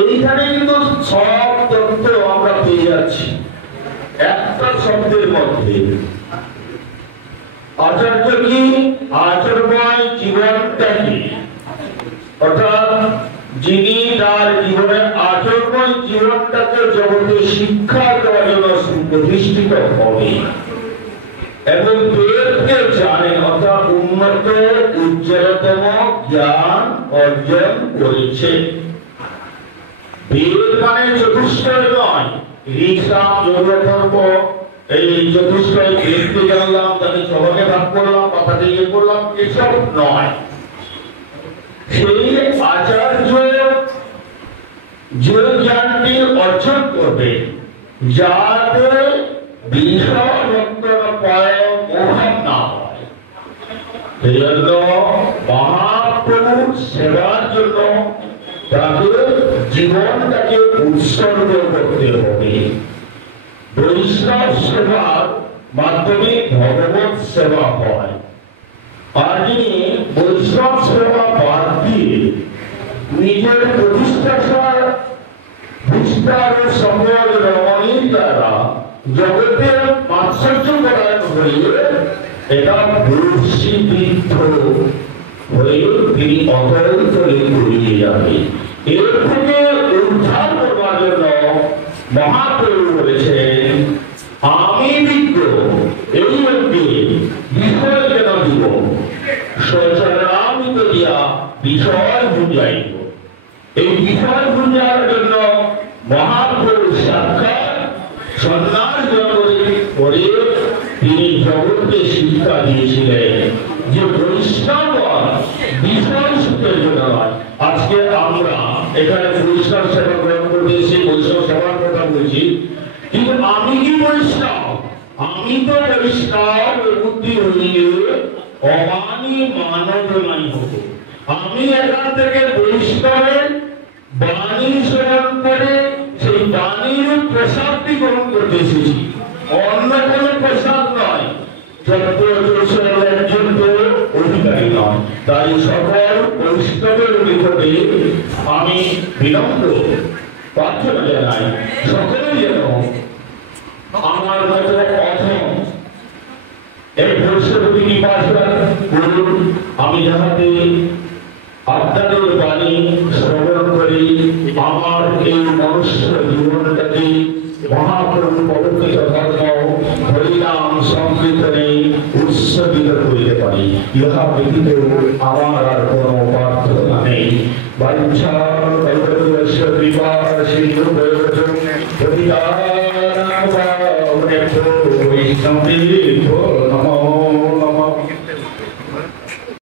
এইখানে কিন্তু সব তথ্য আমরা পেয়ে যাচ্ছি একটা শব্দের মধ্যে। আচার্য কি? আচরণময় জীবনটা কি, অর্থাৎ যিনি তার জীবনে আচরণময় জীবনটাকে জগতে শিক্ষা দেওয়ার জন্য প্রতিষ্ঠিত হবে এবং বেদকে জানেন, অর্থাৎ উন্নত উজ্জ্বলতম জ্ঞান অর্জন করেছে। বেদ মানে চতুষ্টয় নয়, ঋক্সাম যজুর্বেদ এই চতুষ্টয় বেদকে জানলাম, তাকে সবাকে ভাগ করলাম, কথাতে ইয়ে করলাম, এসব নয়। সেই আচার্য যে জ্ঞানটি অর্জন করবে, যাতে বিষয় মোহন না হয়, সেই জন্য মহাপ্রভুর সেবার জন্য তাকে জীবনটাকে উৎসর্গ করতে হবে। বৈষ্ণব সেবার মাধ্যমে ভগবত সেবা হয়। আর যিনি বৈষ্ণব সেবা বাদ দিয়ে নিজের প্রতিষ্ঠার বিস্তার সকল রমণীর দ্বারা জগতের মাৎসর্য করার হয়ে এটা বর্ষীবৃদ্ধ হয়ে তিনি অতল তলে ঘুরিয়ে যাবে। এর থেকে উদ্ধার করবার জন্য মহাপ্রভু বলেছেন, আমি বিজ্ঞ, এই লোককে বিষয় কেন দিব, সচরামিত দিয়া বিষয় বুঝাইব। এই বিষয় বুঝার জন্য মহাপ্রভু সাক্ষাৎ সন্ন্যাস করে তিনি জগৎকে শিক্ষা দিয়েছিলেন যে বৈষ্ণব বিষয় সুখের জন্য নয়। আজকে আমরা এখানে বৈষ্ণব সেবা গ্রহণ করতে এসে বৈষ্ণব সেবার কথা বলছি, কিন্তু আমি কি বৈষ্ণব? আমি তো বৈষ্ণব বুদ্ধি হইলে অমানি মানব নাই হব। আমি এখান থেকে বৈষ্ণবের বাণী শ্রবণ করে সেই বাণীর প্রসাদটি গ্রহণ করতে এসেছি, অন্য কোন প্রসাদ নয়, অধিকারী নয়। তাই সকল বৈষ্ণবের নিকটে আমি বিনম্র প্রার্থনা জানাই, সকলে যেন আমার মতো অথম এই বৈষ্ণবী কৃপাশীর্বাদ করুন। আমি যাহাতে আপনাদের বাণী শ্রবণ করি আমার এই মনুষ্য জীবনটাকে মহাপ্রভু পবিত্র ধর্ম হরিনাম সংকীর্তনে উৎসর্গিত করিতে পারি। ইহা ব্যতীত আমার আর কোন প্রার্থনা নেই। বাঞ্ছা কল্পতরুস্য কৃপা সিন্ধু বৈষ্ণবী